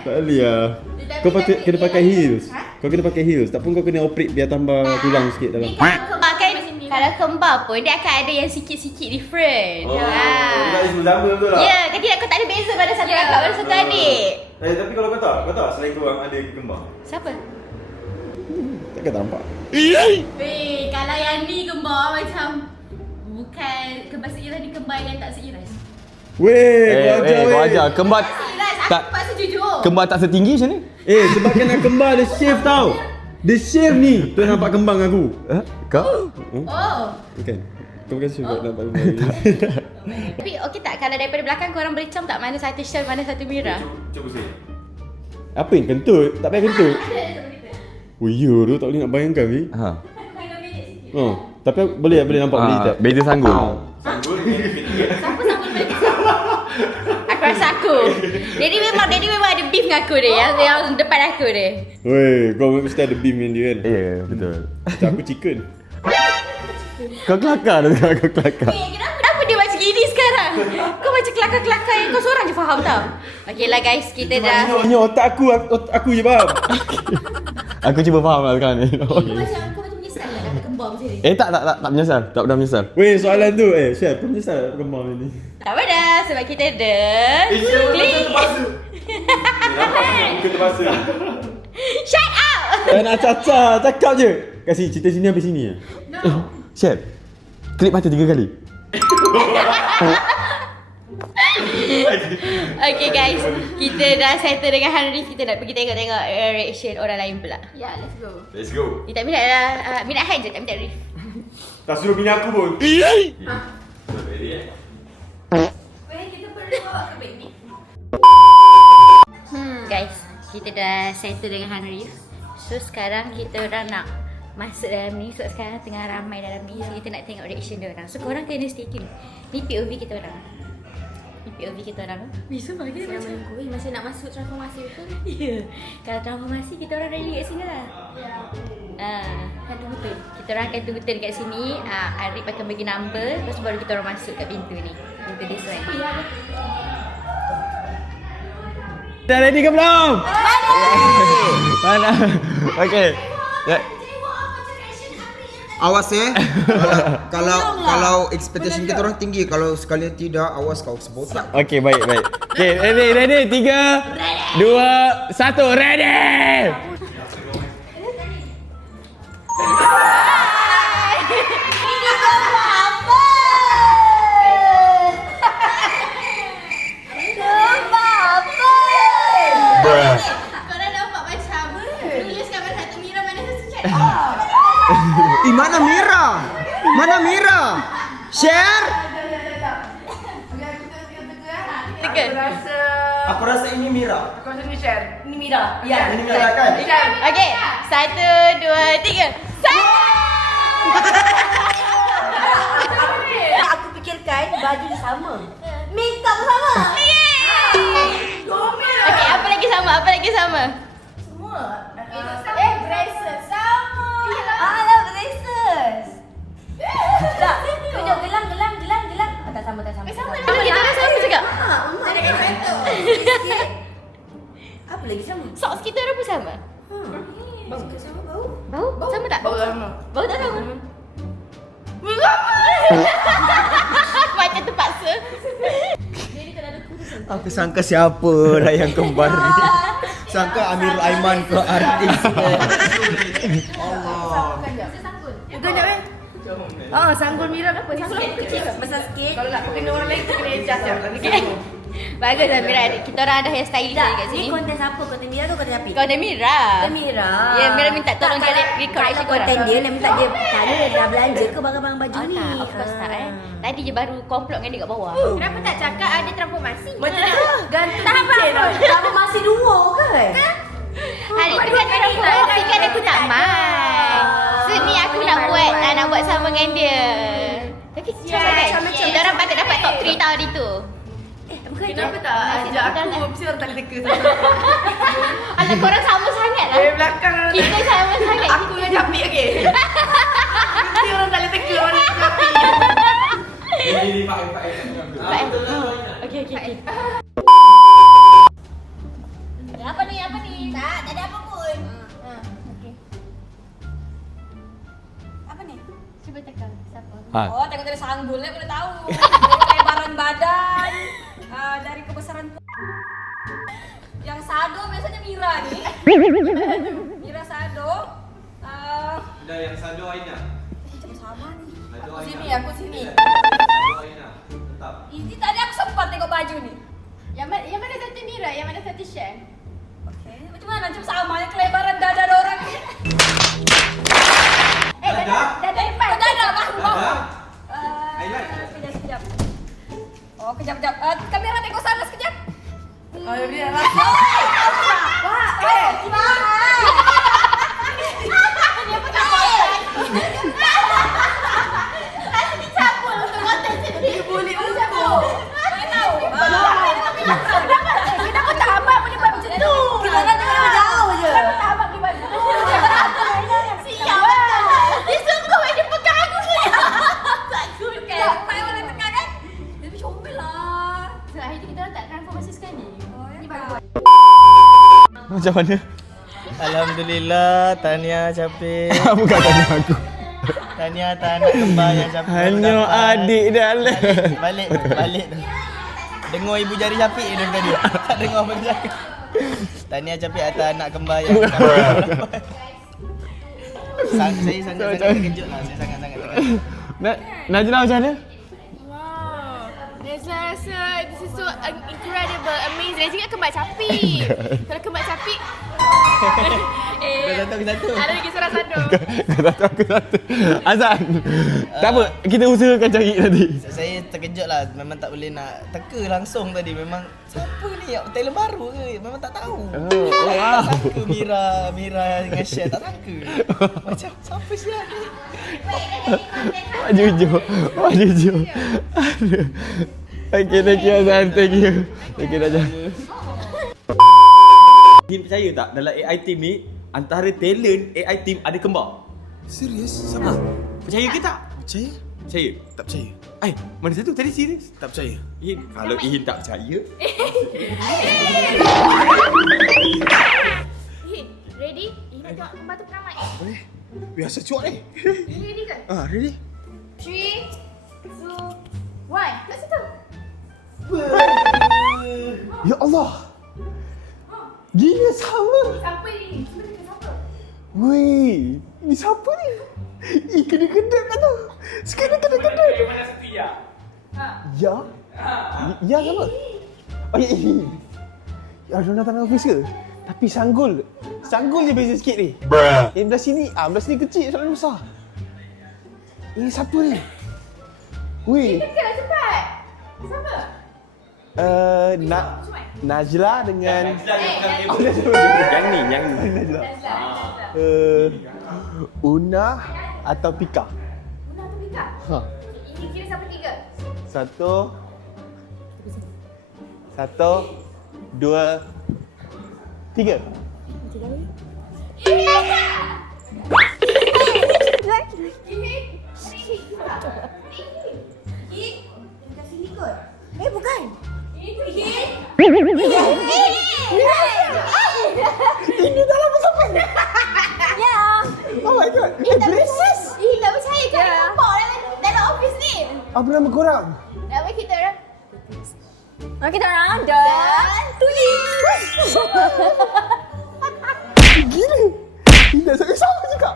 Tak boleh lah. Kau kena pakai heels. Kau kena pakai heels. Tak pun kau kena operate biar tambah tulang sikit dalam. Ni kalau kembar kan, kalau kembar pun dia akan ada yang sikit-sikit different. Tak semua sama betul tak? Ya, kan tidak kau tak ada beza pada satu kakak pada satu adik. Tapi kalau kau tahu selain kau orang ada kembar. Siapa? Takkan nampak. Weh, kalau yang ni kembar macam bukan kembar seiras ni, kembar yang tak seiras. Weh, Kau ajar. Kembar Seiras, aku tak paksa jujur. kembar tak setinggi macam ni? Sebabkan nak kembar dia shave tau. Dia shave ni. Tu nampak kembang aku. Kau? Oh. Bukan. Kau bukan shave nampak kembang. Tapi okey tak kalau daripada belakang korang boleh cam tak mana satu Syal, mana satu Mira? Cuba say. Apa yang kentut? Tak payah kentut. Oh ya tu tak boleh nak bayangkan ni. Ha. Oh, tapi boleh nampak boleh tak? Beza sanggul. Siapa sambut balik? Aku rasa aku. Daddy memang ada beef dengan aku dia. Yang depan aku dia. Weh, kau mesti ada beam yang dia kan? Ya, betul. Macam aku chicken. Kau kelakar dah tengok kau kelakar. Kenapa dia macam gini sekarang? Kau macam kelakar-kelakar yang kau seorang je faham tau. Okey lah guys, kita dah. Hanya otak aku je faham. Aku cuba faham lah sekarang ni. Kau macam menyesal lah kata kembar macam ni. Tak menyesal. Tak pernah menyesal. Weh, soalan tu Chef, kau menyesal kembang ni? Tak apa dah sebab kita ada klik. Kau terpaksa. Shut up. Tak nak caca, cakap je. Kasih cerita sini habis sini ya. Chef, klip mata 3 kali. Okay guys, kita dah settle dengan Hanrif. Kita nak pergi tengok-tengok reaction orang lain pula. Ya, let's go. Let's go. Kita minat lah, minat Han je, tak minat Rif. Tak suruh bini aku pun. Guys, kita dah settle dengan Hanrif. So sekarang kita orang nak masuk dalam ni. Sebab sekarang tengah ramai dalam ni. So kita nak tengok reaction dia orang. So korang kena stay tune. Ni POV kita orang. Ni POV kita orang. Bisa bagi dia macam Masih nak masuk transformasi betul? ya. Kalau transformasi kita orang rally kat sini lah. Kan tunggu turn. Kita orang akan tunggu turn kat sini. Arif akan bagi number. Lepas tu baru kita orang masuk kat pintu ni. Pintu this one. Dah ready ke belum? Mana? Okay. Ya. Awas kalau expectation kita orang tinggi, kalau sekali tidak awas kau sebotak. Okay, baik. Okay, ready. 3, 2, 1, ready! Korang nampak macam nulis gambar satu Mira mana satu chat. Mana Mira? Mana Mira? Share? Tekan. Aku rasa ini Mira. Kau sini share. Ini Mira. Ya. Ini Mira kan? Okay, 1, 2, 3. Aku fikirkan baju dia sama. Make up sama. Okay, apa lagi sama? Semua. Braces sama. Alah, braces. Tak. Tunjuk gelang. Tak sama. Sama kita dah sama juga. Ada kacamata. Apa lagi sama? Socks kita orang pun sama. Bau? Sama tak? Bau sama. Bau tak sama? Macam terpaksa. Aku sangka siapa lah yang kembar ni. Sangka Amirul Aiman ke artis. Allah. Bukan jap sanggul Mira apa? Sanggul aku kecil. Besar sikit. Kalau nak kena orang lain kena adjust jap. Bagus lah Mira. Kita orang ada hairstylist kat sini. Ni konten siapa? Konten Mira tu konten siapa? Konten Mira. Mira. Ya, Mira minta tolong dia record Kalau record konten korang. dia nak minta dia tanya dia dah belanja ke barang-barang baju ni. Tak, of course tak Tadi je baru komplot dengan dia kat bawah. Kenapa tak cakap ada transformasi? Macam gantung detail. Tak masih dua kan? Hari tu kan orang promosi kan aku tak main. So ni aku nak buat sama dengan dia. Tapi macam kita orang patut dapat top 3 tahun itu. Kenapa tak ajak aku? Mesti orang tali teka sama. Alah korang sama sangat lah. Belakang Kita sama sangat. aku yang capik okey. Mesti orang tali teka orang capik. Okay. Apa ni? Tak ada apa pun. Apa ni? Cuba tekan siapa? Oh, tengok dari sanggul ni aku dah tahu. Lebaran badan, dari kebesaran yang sado biasanya Mira ni. Mira sado. Dah yang sado Aina. Sama ni. Sado Aku sini. Sado Aina. Tetap. Ini tadi aku sempat tengok baju ni. Yang mana satu Mira, yang mana satu Share? Okey, macam mana macam sama yang kelebaran dada ada orang ni. Dada? Dada depan. Dada bahu. Highlight. Sekejap. Oh, kejap. Kamera tengok sana sekejap. Oh, ya biar lah. Wah, Dia pakai konten. Nanti dicabul untuk konten sendiri. Boleh ukur. Mana tahu? Kenapa tak abang boleh buat macam tu? Kita orang tengok jauh je. Kenapa tak abang boleh buat macam tu? Siap. Dia sungguh dia pegang aku ni. Takut kan? Tak boleh tekan kan? Dia lebih comel lah. So hari tu kita orang tak transformasi sekali. Ni baru buat. Macam mana? Alhamdulillah, tahniah Capek. Bukan tanya aku. Tahniah atas anak kembar yang Syafiq Hanya adik dalam. Balik tu. Dengar ibu jari Syafiq dia tadi. Tak dengar apa dia cakap. Tahniah Syafiq atas anak kembar yang saya sangat terkejut lah. Saya sangat-sangat terkejut. Najla macam mana? Wow. Najla rasa this is so incredible, amazing. Dia juga kembar Capik. Kalau kembar Capik Dah satu. ada lagi seorang satu. Kau aku satu. Azan. Tak apa, kita usahakan cari nanti. Saya terkejut lah. Memang tak boleh nak teka langsung tadi. Memang siapa ni? Talent baru ke? Memang tak tahu. Wow. Tak sangka Mira dengan Share. Tak sangka. Macam siapa siap ni? Wah jujur. Aduh. Okay, thank you Azan. Thank you Najla. Hin percaya tak dalam AI team ni antara talent AI team ada kembar? Serius? Sama? Percaya ke tak? Percaya? Percaya? Tak percaya. Mana satu tadi serius? Tak percaya. Hin, kalau Hin tak percaya. Ready? Ini tengok kembar tu peramat. Boleh? Biasa cuak ni. Ready ke? Ready? 3, 2, 1. Kat situ. Ya Allah. Gila sama. Siapa ni? Cuba tengok siapa. Weh, ni siapa ni? Kena-kena kat tu. Kena-kena. Mana satu ya? Ya? Ya sama? Oh ya. Ya, dia datang dalam office ke? Tapi sanggul je beza sikit ni. Yang belah sini, belah sini kecil, soalan besar. Ini siapa ni? Weh. Kekallah cepat. Siapa? Najla dengan Yang ni. Najla. Una atau Pika? Una atau Pika? Ha. Ini kira siapa tiga? Satu, dua, tiga. Bukan. Ini dalam bersama. Ya. Oh my god. Tak percaya kan nampak dalam office ni. Apa nama korang? Nama kita orang dan Gila. Tidak sama juga.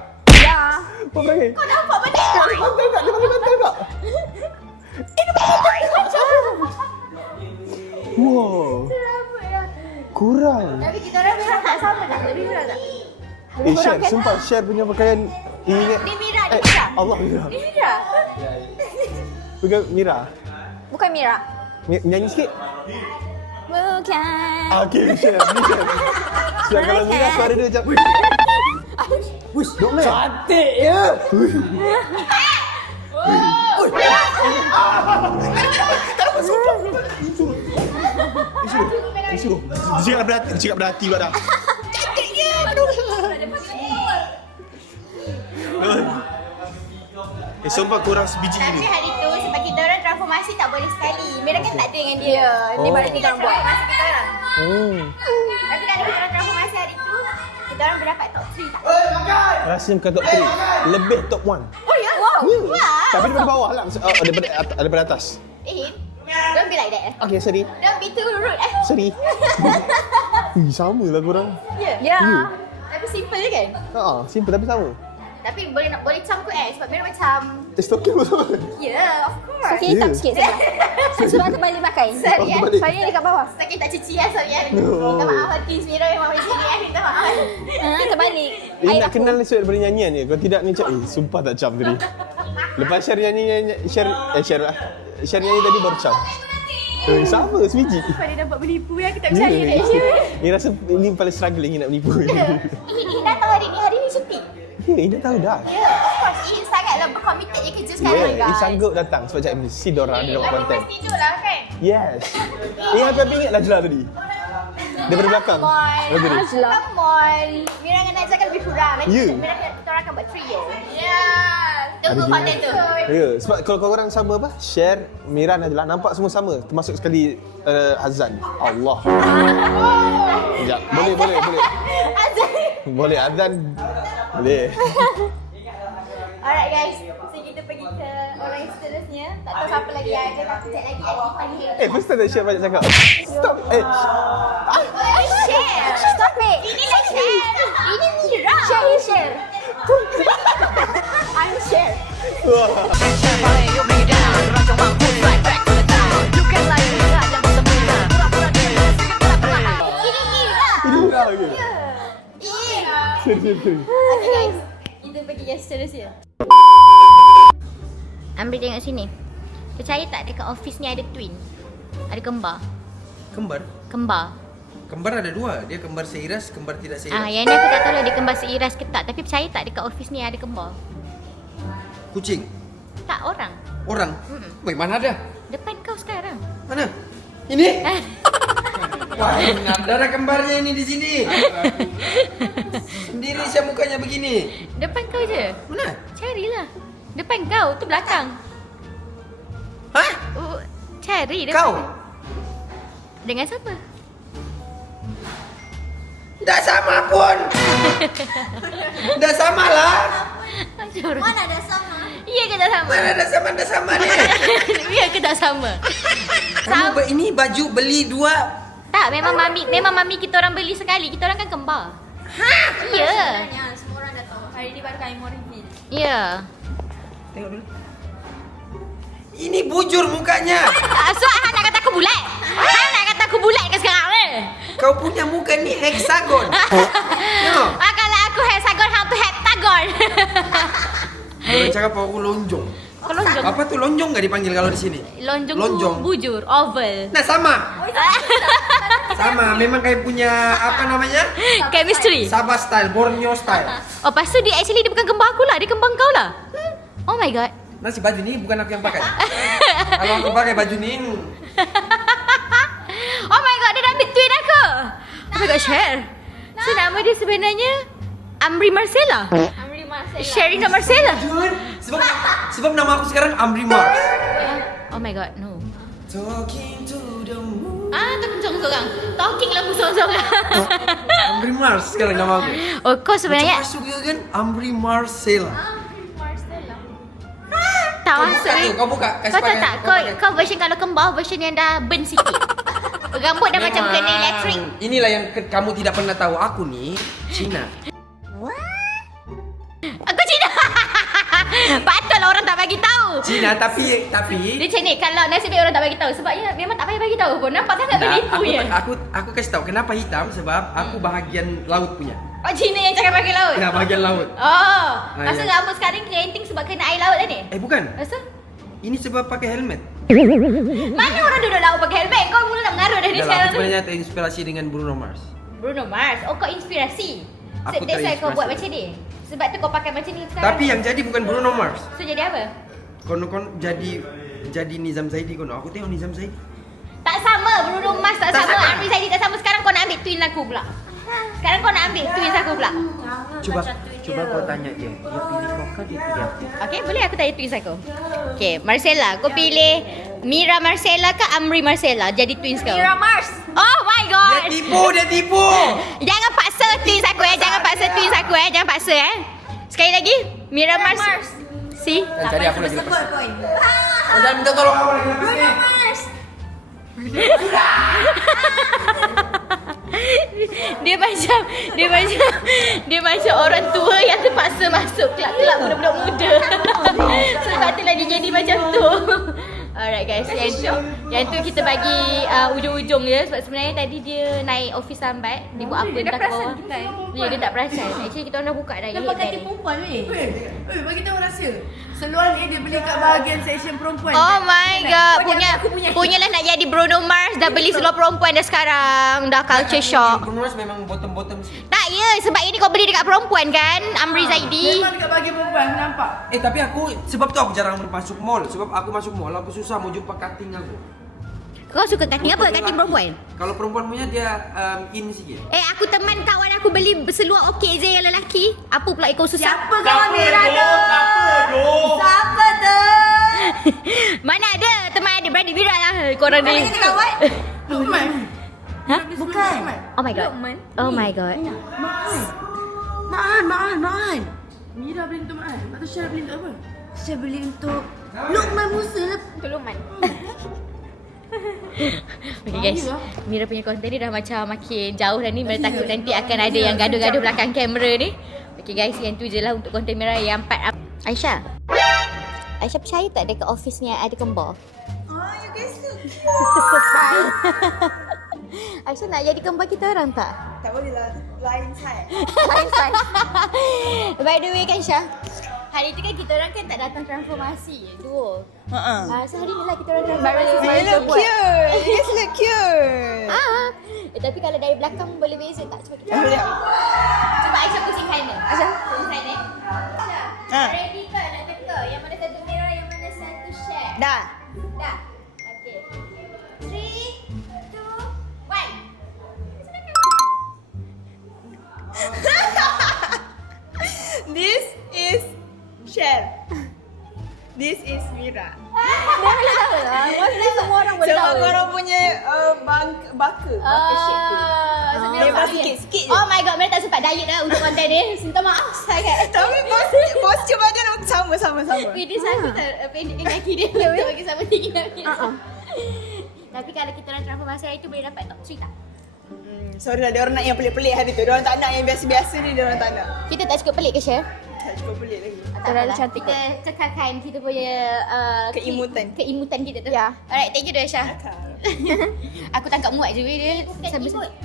Ya. Apa perangai? Kau nampak benda tak? Bantai tak? Dia panggil bantai tak? Wow. Kurang. Tapi kita orang merah tak sama tak? Lebih merah tak? Share, sumpah Share punya pakaian ingat. Ni Mira, ni Mira. Allah Mira. Ni Mira. Bukan Mira. Bukan Mira. Nyanyi sikit. Bukan. Okay, Share. Sebab kalau Mira suara dia macam Wish, dok meh. Cantik ya. Kenapa sumpah? Disuruh. Dia cakap berhati pula dah. Cantiknya. Sumpah kurang sebiji Tapi ni. hari tu sebab kita orang transformasi tak boleh sekali. Mira kan tak ada dengan dia. Ni baru kita orang buat. Transformasi kita orang. Tapi kalau kita orang transformasi hari tu, kita orang berdapat top 3 tak? Rasanya bukan top 3. Lebih top 1. Oh ya? Wow. Tapi daripada bawah lah. Daripada atas. Don't be like that. Okay, sorry. Don't be too rude. Sorry. Sama lah korang. Ya. Tapi simple je kan? Simple tapi sama. Tapi boleh campur sebab Mira macam Stokil pun sama. of course. Okey, hitam sikit sebelah. Sebab tu balik pakai. Sorry Saya dekat bawah. Sakit tak cuci sorry Minta maaf hati Mira memang macam ni Minta maaf. Terbalik. Nak kenal ni daripada nyanyian ni. Kalau tidak ni macam sumpah tak cam tadi. Lepas share nyanyi share nyanyi tadi baru cam. Sama sebiji. Pada nampak menipu aku tak percaya dah. Ni rasa ni paling struggling nak menipu. Ini dah tahu hari ni cuti. Ini tahu dah. Ya, of course. Ini sangatlah berkomited je kerja sekarang guys. Ini sanggup datang sebab cakap MC Dora dia dapat konten. Lepas tidur lah kan? Yes. Aku ingat Najla tadi. Daripada belakang. Najla. Mall. Mira dengan Najla kan lebih kurang. Ya. Mira kita orang akan buat trio. Ya. Tunggu konten tu. Ya, sebab kalau korang sama apa? Share, Mira, Najla nampak semua sama. Termasuk sekali Azan. Allah. Sekejap. Boleh. Azan. Boleh Azan. Boleh. Alright guys, so kita pergi ke orang yang seterusnya. Tak tahu siapa lagi yang ada, tapi cek lagi ada panggil. First time nak share banyak cakap. Stop. Share! Stop it! Ini lah share! Ini Mira! Share! I'm share. Ini Mira! Ini lah ke? Sorry. Okay guys, kita pergi yang seterusnya. Ambil tengok sini. Percaya tak dekat office ni ada twin? Ada kembar. Kembar? Kembar. Kembar ada dua. Dia kembar seiras, kembar tidak seiras. Yang ni aku tak tahu lah dia kembar seiras ke tak. Tapi percaya tak dekat office ni ada kembar? Kucing? Tak, orang. Orang? Weh, mana ada? Depan kau sekarang. Mana? Ini? Wah, ada darah kembarnya ini di sini. Sendiri saya mukanya begini. Depan kau je. Mana? Carilah. Depan kau, tu belakang. Hah? Cari depan. Kau? Dengan siapa? Tak sama pun. Dah sama lah. Mana ada sama? Iya ke tak sama? Mana dah sama ni? Iya ke tak sama? Kamu ini baju beli dua. Tak, memang mami kita orang beli sekali. Kita orang kan kembar. Hah? Iya. Semua orang dah tahu. Hari ni baru kami mau reveal. Iya. Tengok dulu. Ini bujur mukanya. So, Han nak kata aku bulat? Han nak kata aku bulat ke sekarang ni? Kau punya muka ni heksagon. No. Kalau aku hexagon, Han tu heptagon. Orang cakap aku lonjong. Kau lonjong? Apa tuh lonjong gak dipanggil kalau di sini? Lonjong tu bujur, oval. Nah sama. Sama, memang kayak punya apa namanya? Chemistry. Sabah style, Borneo style. Oh, lepas tu dia actually dia bukan kembar aku lah. Dia kembar kau lah. Oh my god. Nasi baju ni bukan aku yang pakai. Kalau aku pakai baju ni, Oh my god, dia dah ambil twin aku. Oh my god, share. So nama dia sebenarnya Amri Marcella. Amri Marcella. Sherina Marcella. sebab nama aku sekarang Amri Mars. Oh my god, no. Talking to the moon. Talking sorang-sorang. Talking lagu sorang-sorang. Amri Mars sekarang nama aku. Oh, kau sebenarnya Macam masuk juga kan Amri Marcella. tak Kau masuk. buka tu, kau buka. Kasih Kau tahu pakai, tak? kau pakai. Kau version kalau kembar, version yang dah burn sikit. Rambut dah macam kena elektrik. Inilah yang kamu tidak pernah tahu. Aku ni Cina. Aku Cina. Patutlah orang tak bagi tahu. Cina tapi Dia macam ni, kalau nasib baik orang tak bagi tahu. Sebabnya memang tak payah bagi tahu pun. Nampak sangat menipu ya. aku kasih tahu kenapa hitam sebab aku bahagian laut punya. Oh, Cina yang cakap pakai laut? Ya, bahagian laut. Oh, masa ya. rambut sekarang kerinting sebab kena air laut tadi? Bukan. Masa? Ini sebab pakai helmet. Mana orang duduk laut pakai helmet? Kau mula nak mengaruh dah ni Dah lah, sekarang aku tu. sebenarnya terinspirasi dengan Bruno Mars. Bruno Mars? Oh, kau inspirasi? Aku That's why kau terinspirasi. buat macam ni? Sebab tu kau pakai macam ni sekarang? Tapi yang jadi bukan Bruno Mars. So, jadi apa? Kon jadi Nizam Zaidi kono. Aku tengok Nizam Zaidi. Tak sama, Bruno Mars tak Tak sama. sama. Amri Zaidi tak sama. Sekarang kau nak ambil twin aku pula. Sekarang kau nak ambil twins aku pula. Coba kau tanya dia. Dia pilih kau ke dia pilih aku? Okay, boleh aku tanya twins aku? Okay, Marcella, kau pilih Mira Marcella ke Amri Marcella jadi twins kau? Mira Mars. Oh my god. Dia tipu. Jangan paksa twins aku Jangan paksa twins aku Jangan paksa Sekali lagi, Mira Mars. Si? Cari aku lagi lepas. Oh, jangan minta tolong aku lagi lepas ni. Dia macam orang tua yang terpaksa masuk kelab-kelab budak-budak muda. Sebab itulah dia jadi macam tu. Alright guys, yang tu kita bagi ujung-ujung je. Sebab sebenarnya tadi dia naik office lambat. Dia buat apa entah ke bawah. Dia tak perasan. Actually kita orang dah buka dah. Nampak kata perempuan ni. Bagi tahu rahsia. Seluar ni dia beli kat bahagian section perempuan. Oh my god, punyalah nak jadi Bruno Mars. Dah beli seluar perempuan dah sekarang. Dah culture shock. Bruno Mars memang bottom sikit. Tak ya, sebab ini kau beli dekat perempuan kan, Amri Zaidi. Memang dekat bahagian perempuan, aku nampak. Tapi aku sebab tu aku jarang masuk mall. Sebab aku masuk mall aku susah mau jumpa cutting aku. Kau suka cutting apa? Cutting perempuan? Kalau perempuan punya dia in sikit. Aku teman kawan aku beli seluar OKZ yang lelaki. Apa pula kau susah? Siapa kawan Mira tu? Siapa tu? Mana ada teman adik beradik Mira lah korang ni. Kita kawan? Lukman. Hah? Bukan. Oh my god. Oh my god. Maan. Mira beli untuk mana? Atau Syara beli untuk apa? Saya beli untuk Luqman Musa lah. Untuk Luqman. Okay guys, Mira punya konten ni dah macam makin jauh dah ni. Mira takut nanti akan ada yang gaduh-gaduh belakang kamera ni. Okay guys, yang tu je lah untuk konten Mira yang part Aisyah percaya tak dekat office ni ada kembar? Oh, you guys so cute. Aisyah nak jadi kembar kita orang tak? Tak boleh lah. Lain side. By the way kan Syah, hari tu kan kita orang kan tak datang transformasi duo. So hari ni lah kita orang transformasi. You look cute. You guys look cute. Tapi kalau dari belakang boleh beza tak? Cuba kita. Cuba Aisyah pusing kanan. Aisyah. Pusing kanan. Aisyah. Ready ke nak teka? Yang mana satu Mira, yang mana satu share? Dah. Dah. Okay. 3, 2, 1. This is Cher. This is Mira. Mostly semua orang boleh Semua tahu. korang punya baka shape tu. Lebar sikit-sikit je. Oh my god, Mira tak sempat diet dah untuk konten ni. Minta maaf sangat. Tapi posture badan sama. Dia selalu pendekkan kaki dia untuk bagi sama tinggi kaki. Tapi kalau kita orang transformasi hari tu boleh dapat top 3 tak? Sorry lah, dia orang nak yang pelik-pelik hari tu. Dia orang tak nak yang biasa-biasa ni, dia orang tak nak. Kita tak cukup pelik ke Syah? Tak cukup pelik lagi. Terlalu cantik Kita cekalkan kita punya keimutan kita tu. Ya. Alright, thank you dah Syah. Aku tangkap muat je dia.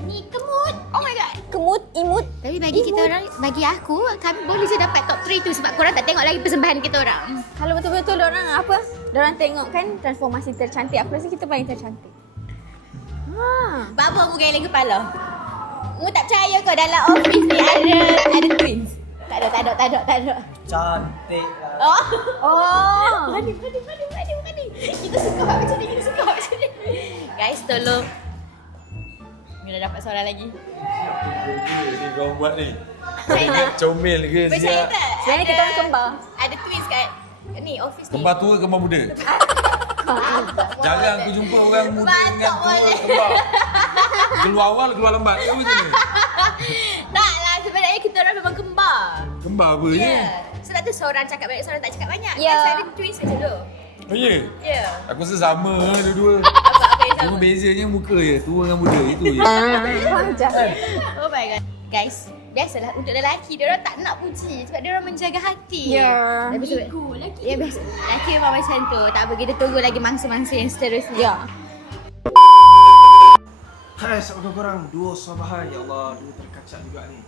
Ni kemut. Oh my god. Kemut, imut. Tapi bagi kita orang, bagi aku, kami boleh je dapat top 3 tu sebab korang tak tengok lagi persembahan kita orang. Kalau betul-betul diorang apa? Diorang tengok kan transformasi tercantik. Aku rasa kita paling tercantik. Bapa mu geleng kepala. Mu tak percaya kau dalam office ni ada twins. Tak ada. Cantik lah. Oh. Mandi. Kita suka macam ni. Guys, tolong. Mira dapat soalan lagi. Ni kau buat ni. Percaya tak? Comel ke Percaya tak? Sebenarnya kita orang kembar. Ada twins kat ni office ni. Kembar tua, kembar muda. Jarang aku jumpa orang muda dengan Batok tua boleh. kembar. Keluar awal, keluar lambat. Ke macam ni? Tak lah, sebenarnya kita orang memang kembar. Kembar apa je? Ya. Sebab tu seorang cakap banyak, seorang tak cakap banyak. Ya. Kan ada twins macam tu. Oh ya? Ya. Aku rasa sama dua-dua. Apa yang Cuma sama? bezanya muka je. Tua dengan muda. Itu je. Oh my god. Guys, biasalah untuk lelaki dia orang tak nak puji sebab dia orang menjaga hati. Ya. Tapi sebab lelaki. Ya biasa. Lelaki memang macam tu. Tak apa, kita tunggu lagi mangsa-mangsa yang seterusnya. Ya. Hai, sahabat korang. Duo Sabahan. Ya Allah, duo terkacak juga ni.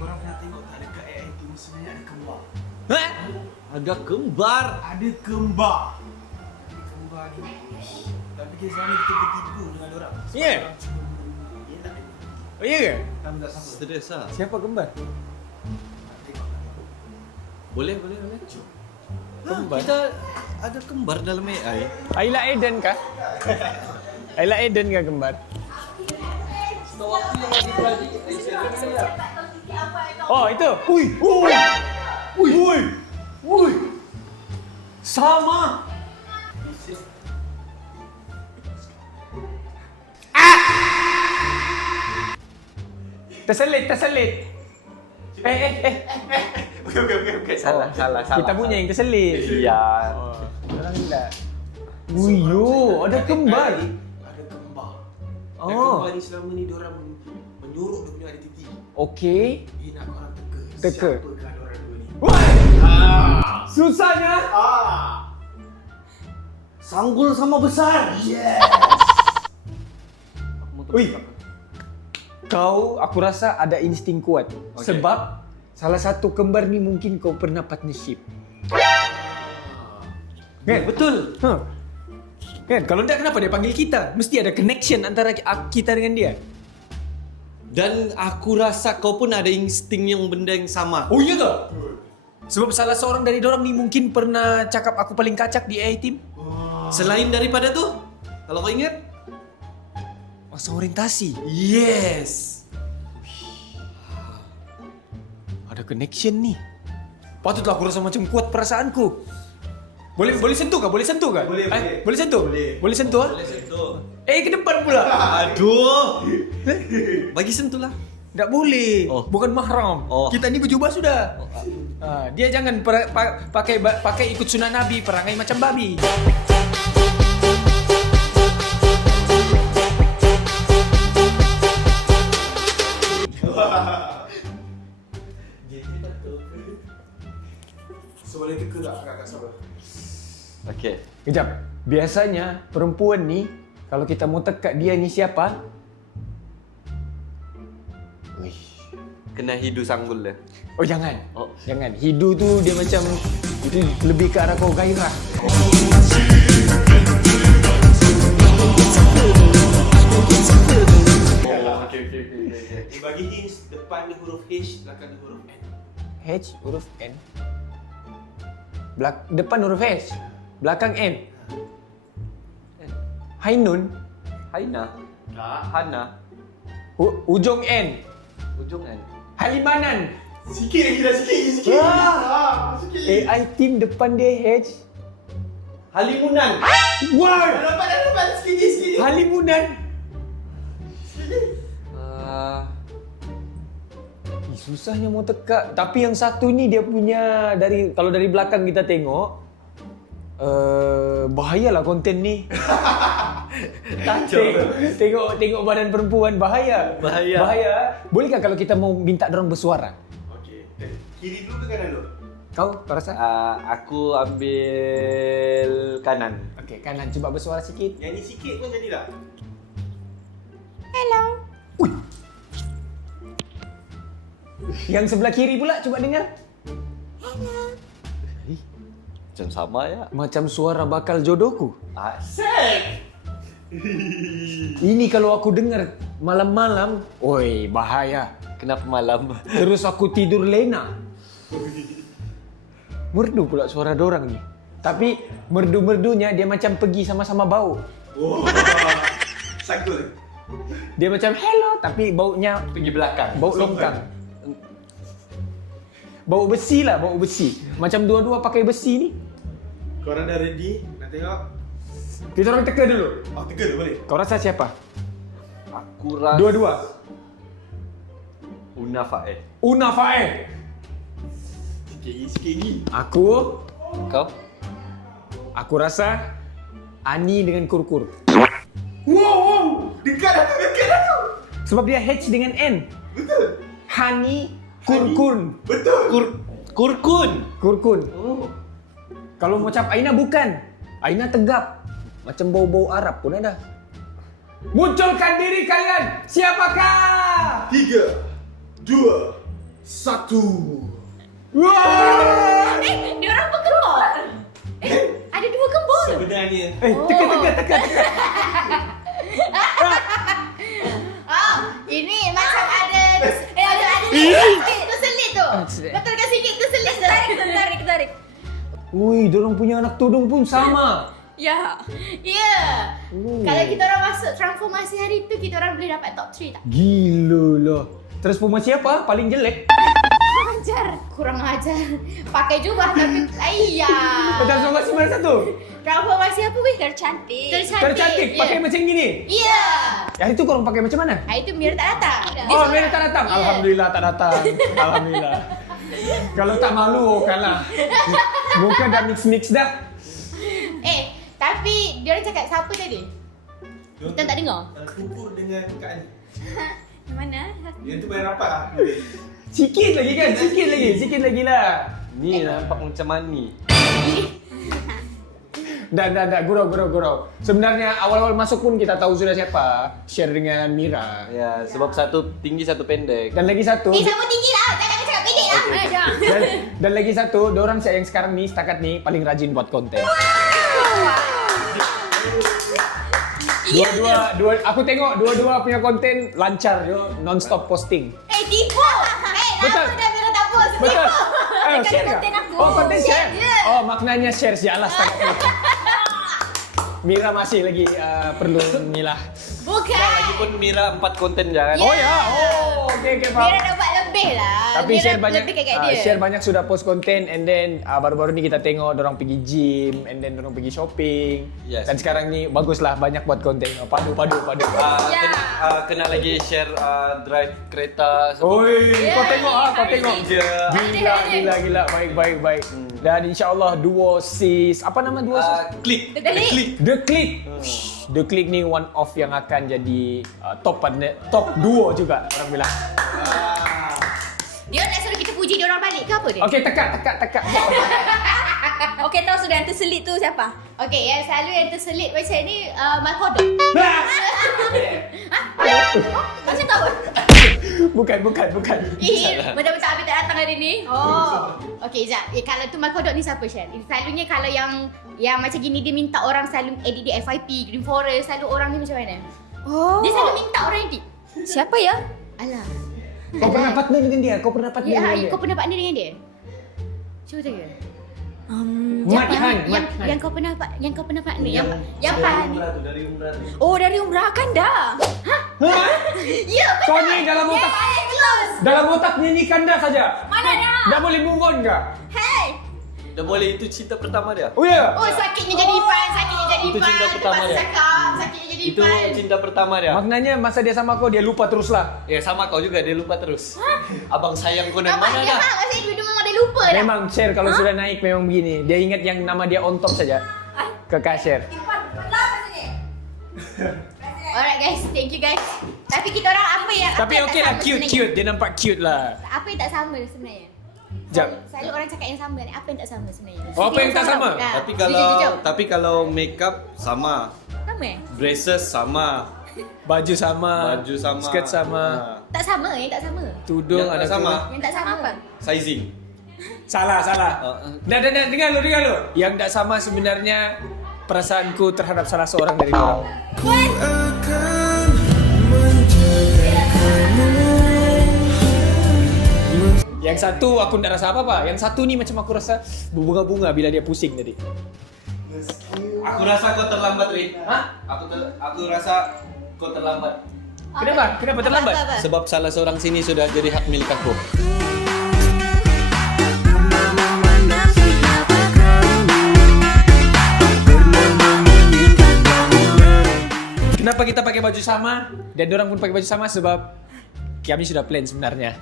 Korang pernah tengok tak dekat AI tu sebenarnya ada kembar? Ada kembar. Ada kembar. Ada kembar ni. Tapi kita selama ni kita tertipu dengan diorang. Ya? Oh ya ke? Kami tak sama. Serius lah. Siapa kembar? Boleh. Kembar. Kita ada kembar dalam AI. Ayla Aiden kah? Ayla Aiden kah kembar? Oh, itu. Ui. Sama. Terselit. Okay. Salah. Kita punya yang terselit. Iya. Orang tidak. Uyo, ada kembar. Ada kembar. Dan kembar ni selama ni diorang menyuruh dia punya identiti. Okey. Dia nak korang teka. Siapakah diorang dua ni? Susahnya. Sanggul sama besar. Yes. Ui. Kau, aku rasa ada insting kuat. Okay. Sebab salah satu kembar ni mungkin kau pernah partnership. Kan? Betul. Kan? Kalau tidak, kenapa dia panggil kita? Mesti ada connection antara kita dengan dia. Dan aku rasa kau pun ada insting yang benda yang sama. Oh iya ke? Sebab salah seorang dari dorang ni mungkin pernah cakap aku paling kacak di AI team. Selain daripada tu, kalau kau ingat, Masa orientasi. yes. Ada connection ni. Patutlah aku rasa macam kuat perasaanku. Boleh sentuh kah? Boleh sentuh? Boleh sentuh? Boleh sentuh? Ke depan pula. Aduh. Bagi sentuh lah. Tak boleh. Oh. Bukan mahram. Oh. Kita ni berjubah sudah. Dia jangan pakai ikut sunat Nabi, perangai macam babi. So boleh teka tak kakak sabar? Okey. Kejap. Biasanya perempuan ni kalau kita mau teka dia ni siapa? Kena hidu sanggul dia. Oh jangan. Oh. Jangan. Hidu tu dia macam itu lebih ke arah kau gairah. Dia bagi hints, depan dia huruf H, belakang dia huruf N. H huruf N. Depan huruf H, belakang N. Hainun, Haina. Hana. Ujung N. Ujung kan. Halimanan. Sikit lagi dah, sikit. Sikit. AI team depan dia H. Halimunan. Wah, Dah dapat, sikit. Halimunan. Susahnya mau teka. Tapi yang satu ni dia punya kalau dari belakang kita tengok bahayalah konten ni. Tengok badan perempuan bahaya. Bolehkah kalau kita mau minta dorang bersuara? Okey. Kiri dulu ke kanan dulu? Kau rasa? Aku ambil kanan. Okey, kanan cuba bersuara sikit. Nyanyi sikit pun jadi tak? Hello. Yang sebelah kiri pula cuba dengar. Macam sama ya. Macam suara bakal jodohku. Asyik. Ini kalau aku dengar malam-malam, oi bahaya. Kenapa malam? Terus aku tidur lena. Merdu pula suara dorang ni. Tapi merdu-merdunya dia macam pergi sama-sama bau. Oh. Sanggul. Dia macam hello tapi baunya Pergi belakang. bau longkang. Bau besi lah, bau besi. Macam dua-dua pakai besi ni. Korang dah ready? Nak tengok? Kita orang teka dulu. Oh, teka dulu boleh? Kau rasa siapa? Aku rasa Dua-dua. Una Fae. Una Fae. Sikit lagi. Kau? Aku rasa Ani dengan Kurkur. Wow. Dekat dah tu. Sebab dia H dengan N. Betul. Hani Kurkun. Betul. Kurkun. Oh. Kalau macam Aina bukan. Aina tegap. Macam bau-bau Arab pun ada. Munculkan diri kalian. Siapakah? 3, 2, 1. Wah! Dia orang berkembang. Ada dua kembang. Sebenarnya Teka. Ini macam ada terselit tu. Betulkan sikit terselit. Tarik. Ui, dorang punya anak tudung pun sama. Ya. Ya. Kalau kita orang masuk transformasi hari tu, kita orang boleh dapat top 3 tak? Gila lah. Transformasi apa? Paling jelek? Kurang ajar. Pakai jubah tapi Transformasi mana satu? Transformasi apa weh? Tercantik. Tercantik. Pakai macam gini. Ya. Hari tu korang pakai macam mana? Hari tu Mira tak datang. Oh, Mira tak datang? Ya. Alhamdulillah tak datang. Alhamdulillah. Kalau tak malu, kalah. Muka dah mix-mix dah. Tapi dia orang cakap siapa tadi? Kita tak dengar. Kukur dengan Kak Ani. Mana? Yang tu main rapat lah. Sikit lagi kan? Sikit lagi lah. Ni nampak macam mani. Dah, gurau. Sebenarnya awal-awal masuk pun kita tahu sudah siapa. Share dengan Mira. Ya, sebab satu tinggi satu pendek. Dan lagi satu. Sama tinggi lah. Jangan cakap pendek lah. Dan lagi satu, dorang yang sekarang ni, setakat ni paling rajin buat konten. Dua, aku tengok dua-dua punya konten lancar yo, non-stop posting. Tipu. Betul. Nama dah Mira tak post. Betul. Dekat Share konten ke? aku. Oh, konten share. Ya. Oh, maknanya share sialah setakat ni. Mira masih lagi perlu inilah. Bukan. Lagipun Mira 4 konten jangan. Oh ya. Oh, okey Mira faham. dapat lebih lebih lah. Tapi Mira share banyak, lebih kat dia. share banyak sudah post konten, and then baru-baru ni kita tengok dorang pergi gym, and then dorang pergi shopping. Yes. Dan sekarang ni baguslah banyak buat konten. Padu. Kena lagi share drive kereta. Oi, kau tengok kau tengok. Dia. Gila. Baik. Dan insya-Allah duo sis, apa nama duo sis? Klik. The Click. The Click ni one of yang akan jadi top partner, top duo juga orang bilang. Dia nak suruh kita puji dia orang balik ke apa dia? Okey, tekak. Okey, tahu sudah yang terselit tu siapa? Okey, yang selalu yang terselit macam ni Malkodok. Macam tahu? Bukan. Betul-betul Abi tak datang hari ni. Oh. Okey, Zat. Kalau tu Malkodok ni siapa, Syed? Selalunya kalau yang macam gini dia minta orang selalu edit di FYP, Green Forest, selalu orang ni macam mana? Oh. Dia selalu minta orang edit. Siapa ya? Alah. Kau pernah partner dengan dia? Kau pernah partner dengan dia? Kau pernah partner dengan dia? Cuba tanya. Mat Han. Yang kau pernah partner yang partner. Dari umrah tu. Oh, dari umrah kan dah. Ya, betul. Kau ni dalam otak. Close. Dalam otaknya ni kanda saja. Mana dah? Dah boleh move on ke? Hey. Dah boleh, itu cinta pertama dia. Oh ya. Oh, sakitnya jadi Ipan. Itu cinta pertama dia. Sakitnya jadi Itu Ipan. cinta pertama dia. Maknanya masa dia sama kau dia lupa teruslah. Ya sama kau juga, dia lupa terus. Abang sayang kau dari Nampak mana dia dah? maksudnya dulu memang dia lupa dah. Memang share kalau sudah naik memang begini. Dia ingat yang nama dia on top saja. Ke share. Alright guys, thank you guys. Tapi kita orang apa yang Tapi yang okey tak lah, sama cute. sebenarnya? Dia nampak cute lah. Apa yang tak sama sebenarnya? Jap. Selalu orang cakap yang sama ni. Apa yang tak sama sebenarnya? Oh, apa yang tak sama? Dah. Tapi kalau makeup sama, Sama braces sama, Baju sama. Skirt sama. Tak sama, yang tak sama. Tudung Yang tak ada sama. Yang tak sama apa? Sizing. Salah. Dah, dengar lu. Yang tak sama sebenarnya perasaanku terhadap salah seorang dari orang. Yang satu aku tak rasa apa-apa. Yang satu ni macam aku rasa berbunga-bunga bila dia pusing tadi. Aku rasa kau terlambat, Ri. Hah? Aku rasa kau terlambat. Kenapa? Kenapa terlambat? Apa? Sebab salah seorang sini sudah jadi hak milik aku. Kenapa kita pakai baju sama dan orang pun pakai baju sama? Sebab kami sudah plan sebenarnya.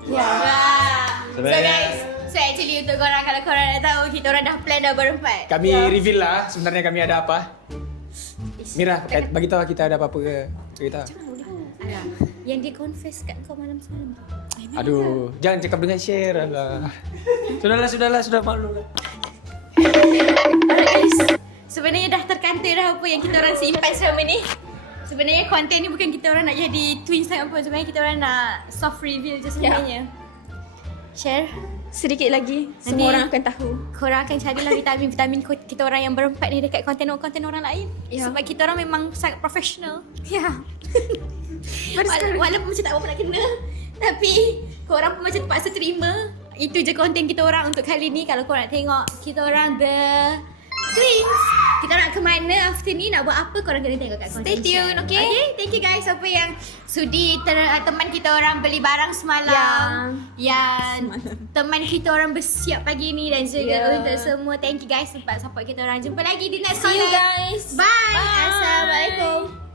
So guys, so actually untuk korang, kalau korang dah tahu, kita orang dah plan dah berempat. Kami reveal lah sebenarnya kami ada apa. Mira, bagi tahu kita ada apa ke? Cerita. Alah, yang dia confess kat kau malam semalam tu. Aduh, jangan cakap dengan share lah. Sudah maklum lah. Alright guys, sebenarnya dah terkantoi dah apa yang kita orang simpan selama ni. Sebenarnya konten ni bukan kita orang nak jadi twins sangat pun. Sebenarnya kita orang nak soft reveal je sebenarnya. Share. Sedikit lagi Nanti semua orang akan tahu. Korang akan carilah vitamin-vitamin kita orang yang berempat ni dekat konten-konten orang lain. Ya. Sebab kita orang memang sangat profesional. Ya. Walaupun macam tak apa nak kena, tapi korang pun macam terpaksa terima. Itu je konten kita orang untuk kali ni. Kalau korang nak tengok kita orang The Twins, kita nak ke mana after ni, nak buat apa, korang kena tengok kat konten. Stay tune, okay? Thank you guys siapa yang sudi teman kita orang beli barang semalam. Yang teman kita orang bersiap pagi ni dan juga untuk semua. Thank you guys sebab support kita orang. Jumpa lagi di next See you content. guys. Bye. Bye. Assalamualaikum.